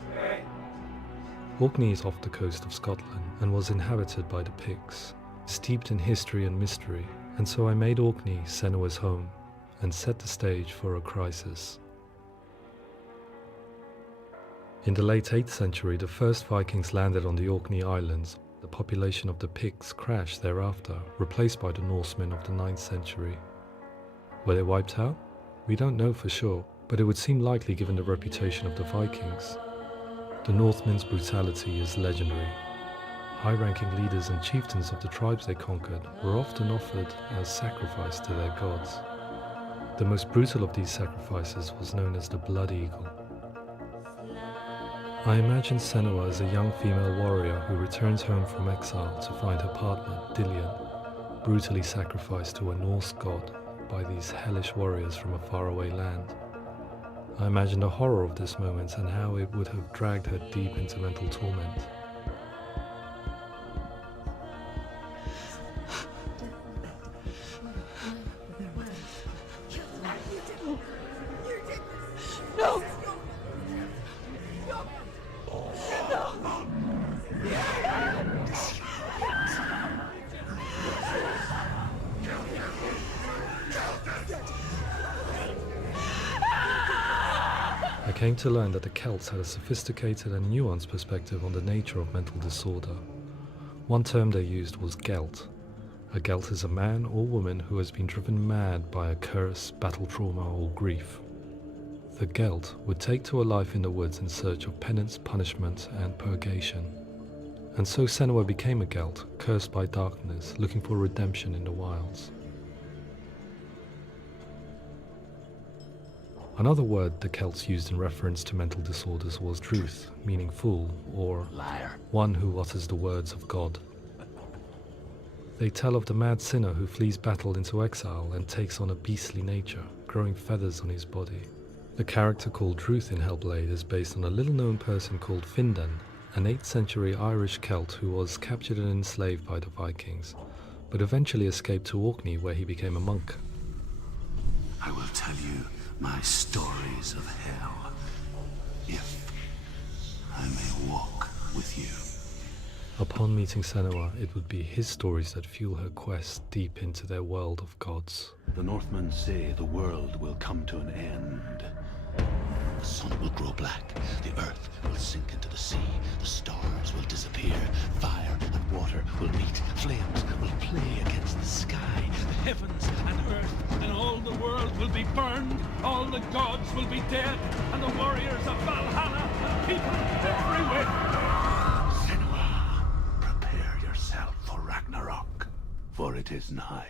Orkney is off the coast of Scotland and was inhabited by the Picts, steeped in history and mystery, and so I made Orkney Senua's home and set the stage for a crisis. In the late 8th century, the first Vikings landed on the Orkney Islands. The population of the Picts crashed thereafter, replaced by the Norsemen of the 9th century. Were they wiped out? We don't know for sure, but it would seem likely given the reputation of the Vikings. The Northmen's brutality is legendary. High-ranking leaders and chieftains of the tribes they conquered were often offered as sacrifice to their gods. The most brutal of these sacrifices was known as the Blood Eagle. I imagine Senua as a young female warrior who returns home from exile to find her partner, Dillion, brutally sacrificed to a Norse god by these hellish warriors from a faraway land. I imagine the horror of this moment and how it would have dragged her deep into mental torment. No! I came to learn that the Celts had a sophisticated and nuanced perspective on the nature of mental disorder. One term they used was Gelt. A Gelt is a man or woman who has been driven mad by a curse, battle trauma, or grief. The Gelt would take to a life in the woods in search of penance, punishment, and purgation. And so Senua became a Gelt, cursed by darkness, looking for redemption in the wilds. Another word the Celts used in reference to mental disorders was druth, meaning fool, or liar, one who utters the words of God. They tell of the mad sinner who flees battle into exile and takes on a beastly nature, growing feathers on his body. The character called Druth in Hellblade is based on a little-known person called Findan, an 8th century Irish Celt who was captured and enslaved by the Vikings, but eventually escaped to Orkney where he became a monk. I will tell you my stories of hell, if I may walk with you. Upon meeting Senua, it would be his stories that fuel her quest deep into their world of gods. The Northmen say the world will come to an end. The sun will grow black, the earth will sink into the sea, the stars will disappear, fire and water will meet, flames will play against the sky, The heavens and earth and all the world will be burned, all the gods will be dead, and the warriors of Valhalla and people everywhere. Senua, prepare yourself for Ragnarok, for it is nigh.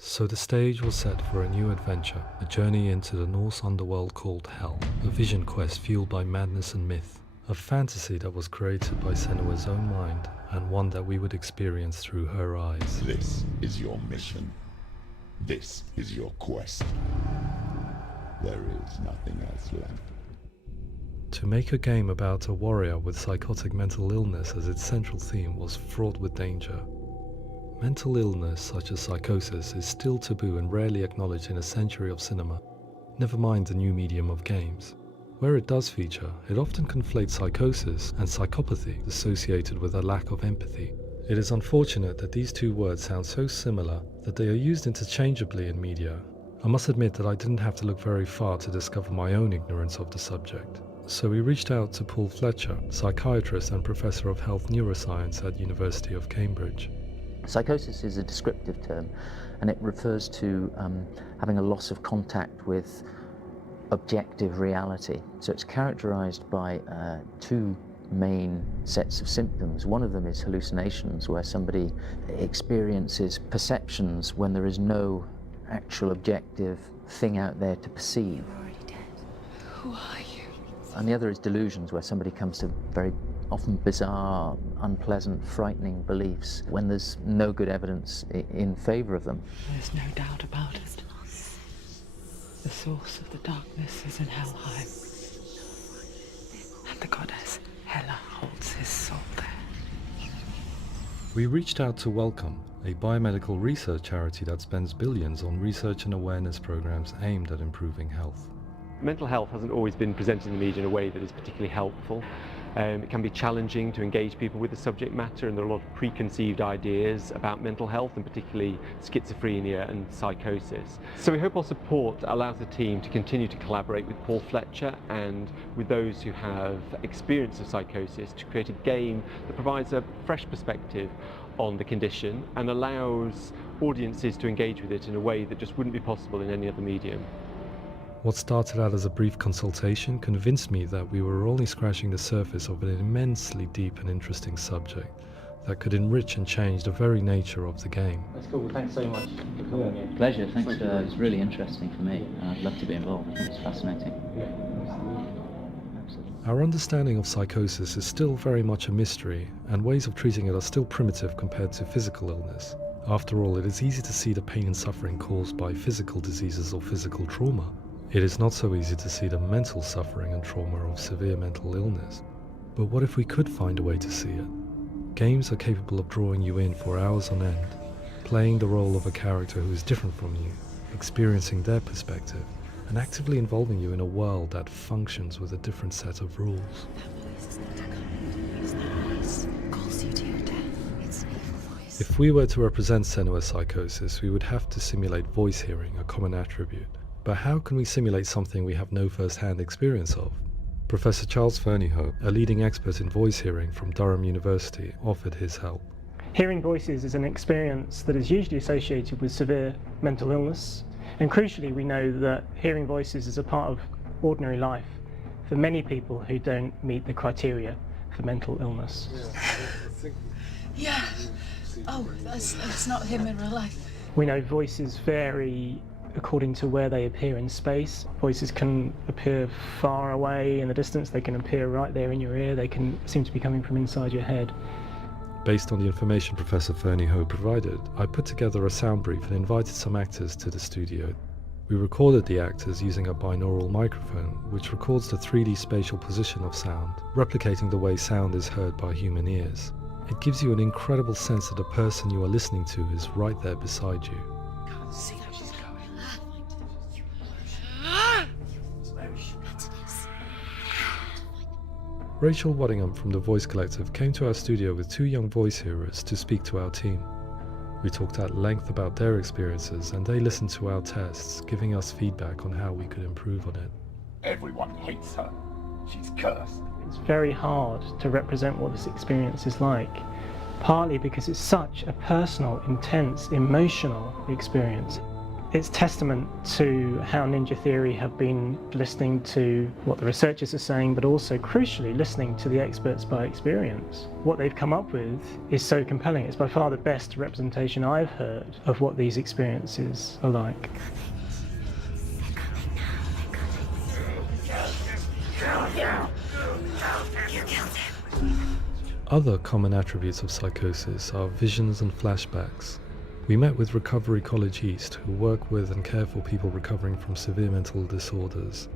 So the stage was set for a new adventure, a journey into the Norse underworld called Hell, a vision quest fueled by madness and myth, a fantasy that was created by Senua's own mind, and one that we would experience through her eyes. This is your mission. This is your quest. There is nothing else left. To make a game about a warrior with psychotic mental illness as its central theme was fraught with danger. Mental illness such as psychosis is still taboo and rarely acknowledged in a century of cinema, never mind the new medium of games. Where it does feature, it often conflates psychosis and psychopathy associated with a lack of empathy. It is unfortunate that these two words sound so similar that they are used interchangeably in media. I must admit that I didn't have to look very far to discover my own ignorance of the subject. So we reached out to Paul Fletcher, psychiatrist and professor of health neuroscience at University of Cambridge. Psychosis is a descriptive term, and it refers to having a loss of contact with objective reality. So it's characterized by two main sets of symptoms. One of them is hallucinations, where somebody experiences perceptions when there is no actual objective thing out there to perceive. You're already dead. Who are you? And the other is delusions, where somebody comes to very often bizarre, unpleasant, frightening beliefs when there's no good evidence in favor of them. There's no doubt about it. The source of the darkness is in Helheim, and the goddess Hela holds his soul there. We reached out to Welcome, a biomedical research charity that spends billions on research and awareness programs aimed at improving health. Mental health hasn't always been presented in the media in a way that is particularly helpful. It can be challenging to engage people with the subject matter, and there are a lot of preconceived ideas about mental health, and particularly schizophrenia and psychosis. So we hope our support allows the team to continue to collaborate with Paul Fletcher and with those who have experience of psychosis to create a game that provides a fresh perspective on the condition and allows audiences to engage with it in a way that just wouldn't be possible in any other medium. What started out as a brief consultation convinced me that we were only scratching the surface of an immensely deep and interesting subject that could enrich and change the very nature of the game. That's cool. Thanks so much for coming in. Pleasure. Thanks. It's really interesting for me. I'd love to be involved. It's fascinating. Our understanding of psychosis is still very much a mystery, and ways of treating it are still primitive compared to physical illness. After all, it is easy to see the pain and suffering caused by physical diseases or physical trauma. It is not so easy to see the mental suffering and trauma of severe mental illness. But what if we could find a way to see it? Games are capable of drawing you in for hours on end, playing the role of a character who is different from you, experiencing their perspective, and actively involving you in a world that functions with a different set of rules. That voice is not a kind. Use that voice. Calls you to your death. It's an evil voice. If we were to represent Senua's psychosis, we would have to simulate voice hearing, a common attribute. But how can we simulate something we have no first-hand experience of? Professor Charles Fernyhough, a leading expert in voice hearing from Durham University, offered his help. Hearing voices is an experience that is usually associated with severe mental illness, and crucially we know that hearing voices is a part of ordinary life for many people who don't meet the criteria for mental illness. Yeah. Oh, that's not him in real life. We know voices vary according to where they appear in space. Voices can appear far away in the distance, they can appear right there in your ear, they can seem to be coming from inside your head. Based on the information Professor Fernyhough provided, I put together a sound brief and invited some actors to the studio. We recorded the actors using a binaural microphone, which records the 3D spatial position of sound, replicating the way sound is heard by human ears. It gives you an incredible sense that the person you are listening to is right there beside you. Can't see how she's going. Rachel Waddingham from the Voice Collective came to our studio with 2 young voice hearers to speak to our team. We talked at length about their experiences, and they listened to our tests, giving us feedback on how we could improve on it. Everyone hates her. She's cursed. It's very hard to represent what this experience is like, partly because it's such a personal, intense, emotional experience. It's testament to how Ninja Theory have been listening to what the researchers are saying, but also, crucially, listening to the experts by experience. What they've come up with is so compelling. It's by far the best representation I've heard of what these experiences are like. Other common attributes of psychosis are visions and flashbacks. We met with Recovery College East, who work with and care for people recovering from severe mental disorders.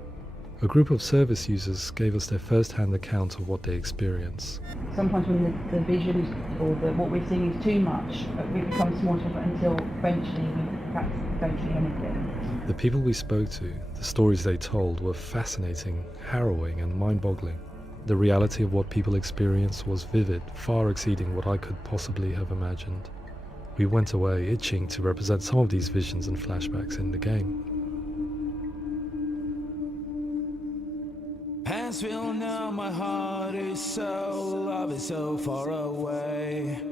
A group of service users gave us their first-hand account of what they experience. Sometimes when the visions or what we're seeing is too much, it becomes more difficult until eventually we perhaps don't see anything. The people we spoke to, the stories they told, were fascinating, harrowing and mind-boggling. The reality of what people experienced was vivid, far exceeding what I could possibly have imagined. We went away itching to represent some of these visions and flashbacks in the game. Past will know my heart is so, love is so far away.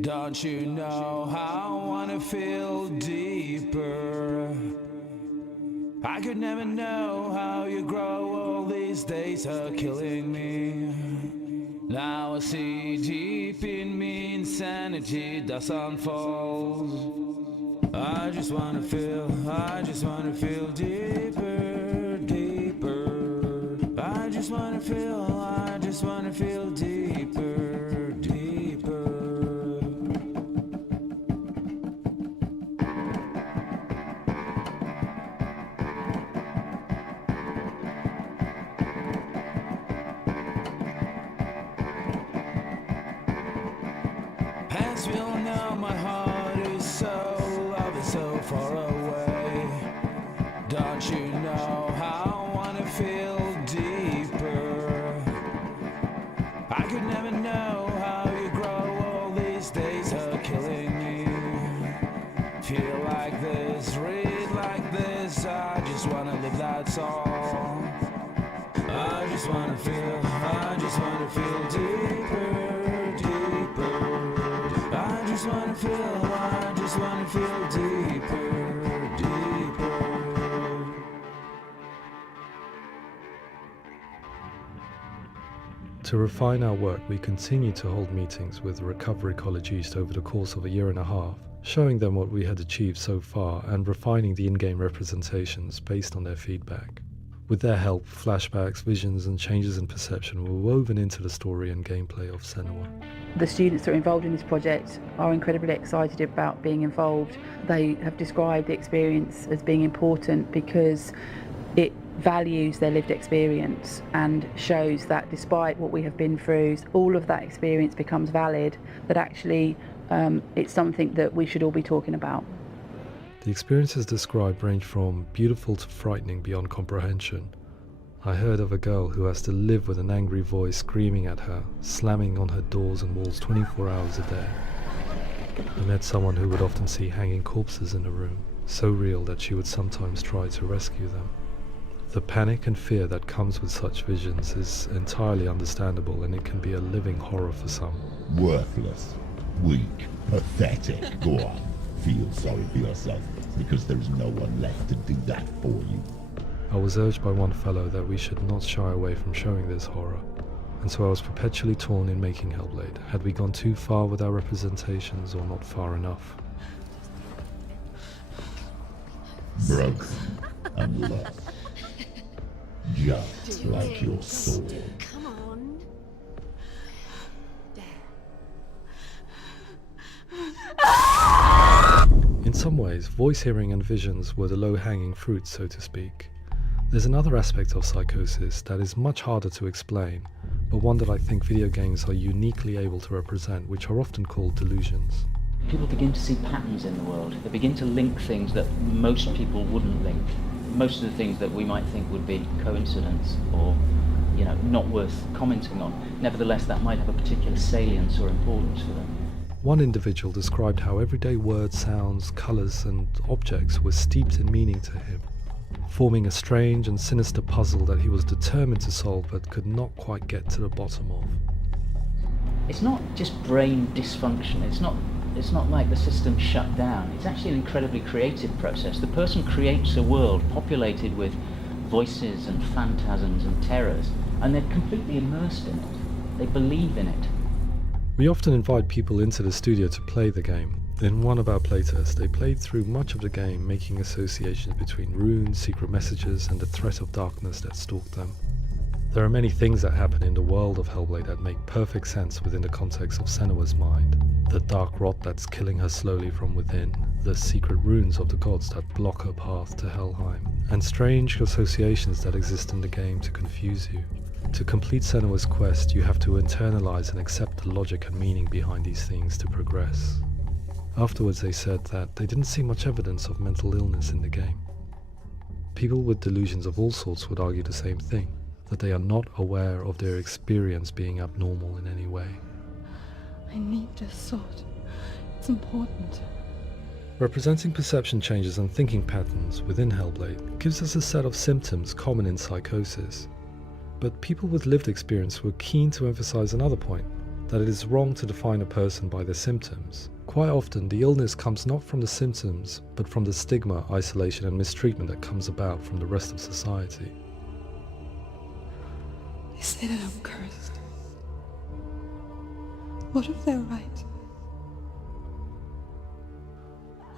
Don't you know how I wanna feel deeper? I could never know how you grow, all these days are killing me. Now I see deep in me insanity does unfold. I just wanna feel deeper, deeper. I just wanna feel deeper, deeper. Past will know my heart is so, love is so far away. Don't you know how I wanna feel deeper? I could never know how you grow, all these days are killing me. Feel like this, read like this, I just wanna live, that's all. I just wanna feel deeper, deeper. I just wanna feel deeper, deeper. To refine our work, we continue to hold meetings with Recovery College East over the course of a year and a half, showing them what we had achieved so far and refining the in-game representations based on their feedback. With their help, flashbacks, visions and changes in perception were woven into the story and gameplay of Senua. The students that are involved in this project are incredibly excited about being involved. They have described the experience as being important because it values their lived experience and shows that despite what we have been through, all of that experience becomes valid, that actually it's something that we should all be talking about. The experiences described range from beautiful to frightening beyond comprehension. I heard of a girl who has to live with an angry voice screaming at her, slamming on her doors and walls 24 hours a day. I met someone who would often see hanging corpses in a room, so real that she would sometimes try to rescue them. The panic and fear that comes with such visions is entirely understandable, and it can be a living horror for some. Worthless, weak, pathetic. Go on, feel sorry for yourself, because there is no one left to do that for you. I was urged by one fellow that we should not shy away from showing this horror, and so I was perpetually torn in making Hellblade. Had we gone too far with our representations or not far enough? Broken and lost. Just like your soul. Come on. In some ways, voice hearing and visions were the low-hanging fruit, so to speak. There's another aspect of psychosis that is much harder to explain, but one that I think video games are uniquely able to represent, which are often called delusions. People begin to see patterns in the world. They begin to link things that most people wouldn't link. Most of the things that we might think would be coincidence or, not worth commenting on. Nevertheless, that might have a particular salience or importance for them. One individual described how everyday words, sounds, colours and objects were steeped in meaning to him. forming a strange and sinister puzzle that he was determined to solve but could not quite get to the bottom of. It's not just brain dysfunction, it's not like the system shut down. It's actually an incredibly creative process. The person creates a world populated with voices and phantasms and terrors, and they're completely immersed in it. They believe in it. We often invite people into the studio to play the game. In one of our playtests, they played through much of the game, making associations between runes, secret messages, and the threat of darkness that stalked them. There are many things that happen in the world of Hellblade that make perfect sense within the context of Senua's mind. The dark rot that's killing her slowly from within, the secret runes of the gods that block her path to Helheim, and strange associations that exist in the game to confuse you. To complete Senua's quest, you have to internalize and accept the logic and meaning behind these things to progress. Afterwards, they said that they didn't see much evidence of mental illness in the game. People with delusions of all sorts would argue the same thing, that they are not aware of their experience being abnormal in any way. I need this sword. It's important. Representing perception changes and thinking patterns within Hellblade gives us a set of symptoms common in psychosis. But people with lived experience were keen to emphasize another point, that it is wrong to define a person by their symptoms. Quite often, the illness comes not from the symptoms, but from the stigma, isolation, and mistreatment that comes about from the rest of society. They say that I'm cursed. What if they're right?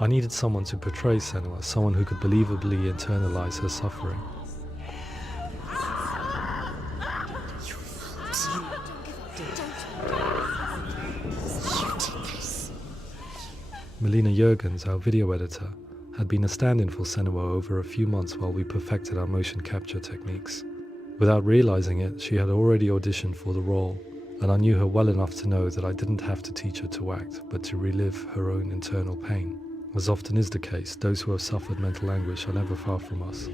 I needed someone to portray Senua, someone who could believably internalize her suffering. Melina Jurgens, our video editor, had been a stand-in for Senua over a few months while we perfected our motion capture techniques. Without realizing it, she had already auditioned for the role, and I knew her well enough to know that I didn't have to teach her to act, but to relive her own internal pain. As often is the case, those who have suffered mental anguish are never far from us.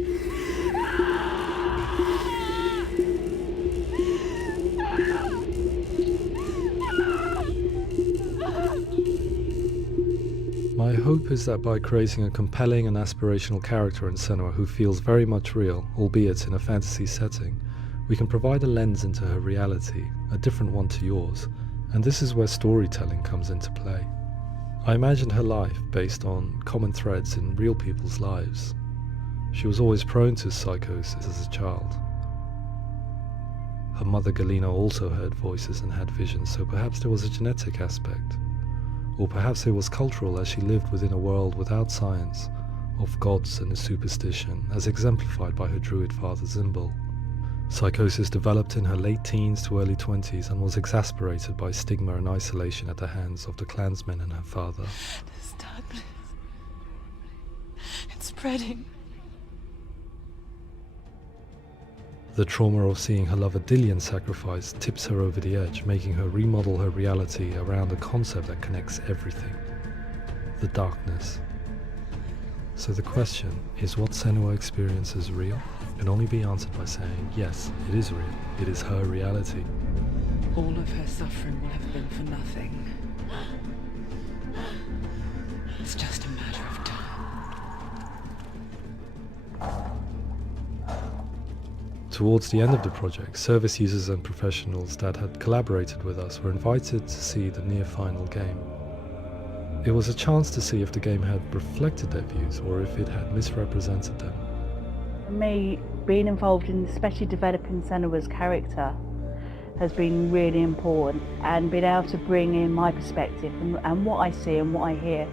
My hope is that by creating a compelling and aspirational character in Senua who feels very much real, albeit in a fantasy setting, we can provide a lens into her reality, a different one to yours, and this is where storytelling comes into play. I imagined her life based on common threads in real people's lives. She was always prone to psychosis as a child. Her mother Galina also heard voices and had visions, so perhaps there was a genetic aspect. Or perhaps it was cultural, as she lived within a world without science, of gods and superstition, as exemplified by her druid father Zimbal. Psychosis developed in her late teens to early 20s and was exasperated by stigma and isolation at the hands of the clansmen and her father. This darkness. It's spreading. The trauma of seeing her lover Dillian sacrificed tips her over the edge, making her remodel her reality around a concept that connects everything: the darkness. So the question is, what Senua experiences real? Can only be answered by saying, yes, it is real. It is her reality. All of her suffering will have been for nothing. It's just a matter of time. Towards the end of the project, service users and professionals that had collaborated with us were invited to see the near-final game. It was a chance to see if the game had reflected their views or if it had misrepresented them. For me, being involved in especially developing Senua's character has been really important, and being able to bring in my perspective and what I see and what I hear,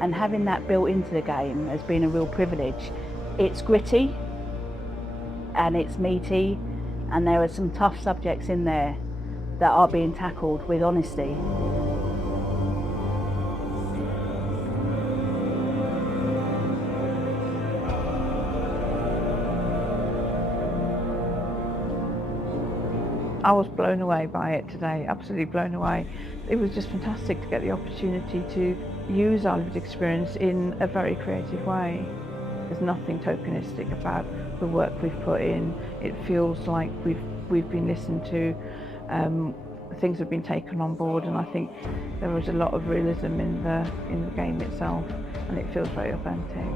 and having that built into the game has been a real privilege. It's gritty and it's meaty, and there are some tough subjects in there that are being tackled with honesty. I was blown away by it today, absolutely blown away. It was just fantastic to get the opportunity to use our lived experience in a very creative way. There's nothing tokenistic about the work we've put in. It feels like we've been listened to, things have been taken on board, and I think there was a lot of realism in the game itself, and it feels very authentic.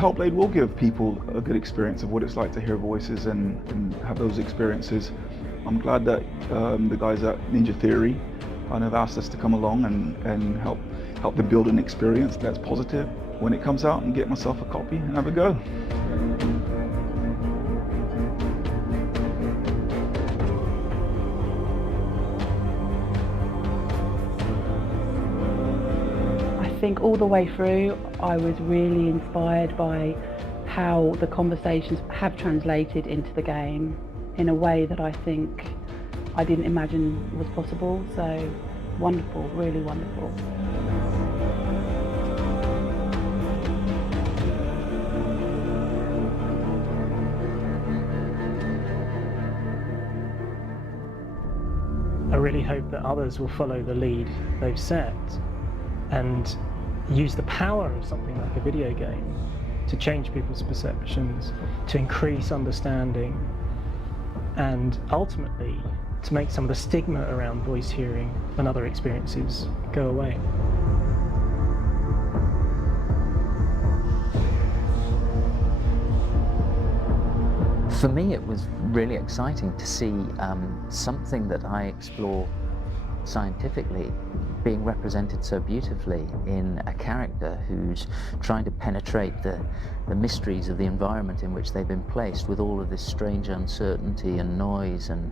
Hellblade will give people a good experience of what it's like to hear voices and have those experiences. I'm glad that the guys at Ninja Theory kind of asked us to come along and help them build an experience that's positive when it comes out, and get myself a copy and have a go. I think all the way through I was really inspired by how the conversations have translated into the game in a way that I think I didn't imagine was possible. So wonderful, really wonderful. I really hope that others will follow the lead they've set and use the power of something like a video game to change people's perceptions, to increase understanding, and ultimately to make some of the stigma around voice hearing and other experiences go away. For me, it was really exciting to see something that I explore scientifically being represented so beautifully in a character who's trying to penetrate the mysteries of the environment in which they've been placed, with all of this strange uncertainty and noise and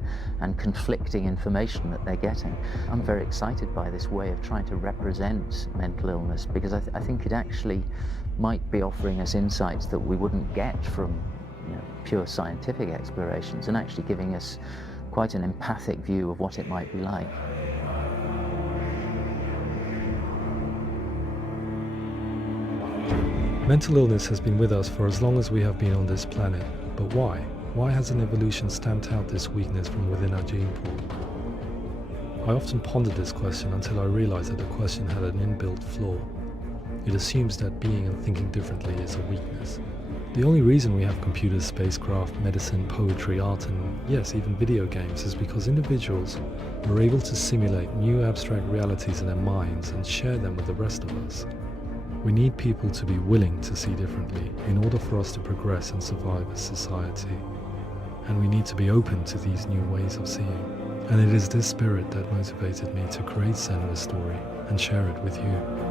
conflicting information that they're getting. I'm very excited by this way of trying to represent mental illness, because I think it actually might be offering us insights that we wouldn't get from pure scientific explorations, and actually giving us quite an empathic view of what it might be like. Mental illness has been with us for as long as we have been on this planet, but why? Why hasn't evolution stamped out this weakness from within our gene pool? I often pondered this question until I realized that the question had an inbuilt flaw. It assumes that being and thinking differently is a weakness. The only reason we have computers, spacecraft, medicine, poetry, art, and yes, even video games is because individuals were able to simulate new abstract realities in their minds and share them with the rest of us. We need people to be willing to see differently in order for us to progress and survive as society. And we need to be open to these new ways of seeing. And it is this spirit that motivated me to create Senua's story and share it with you.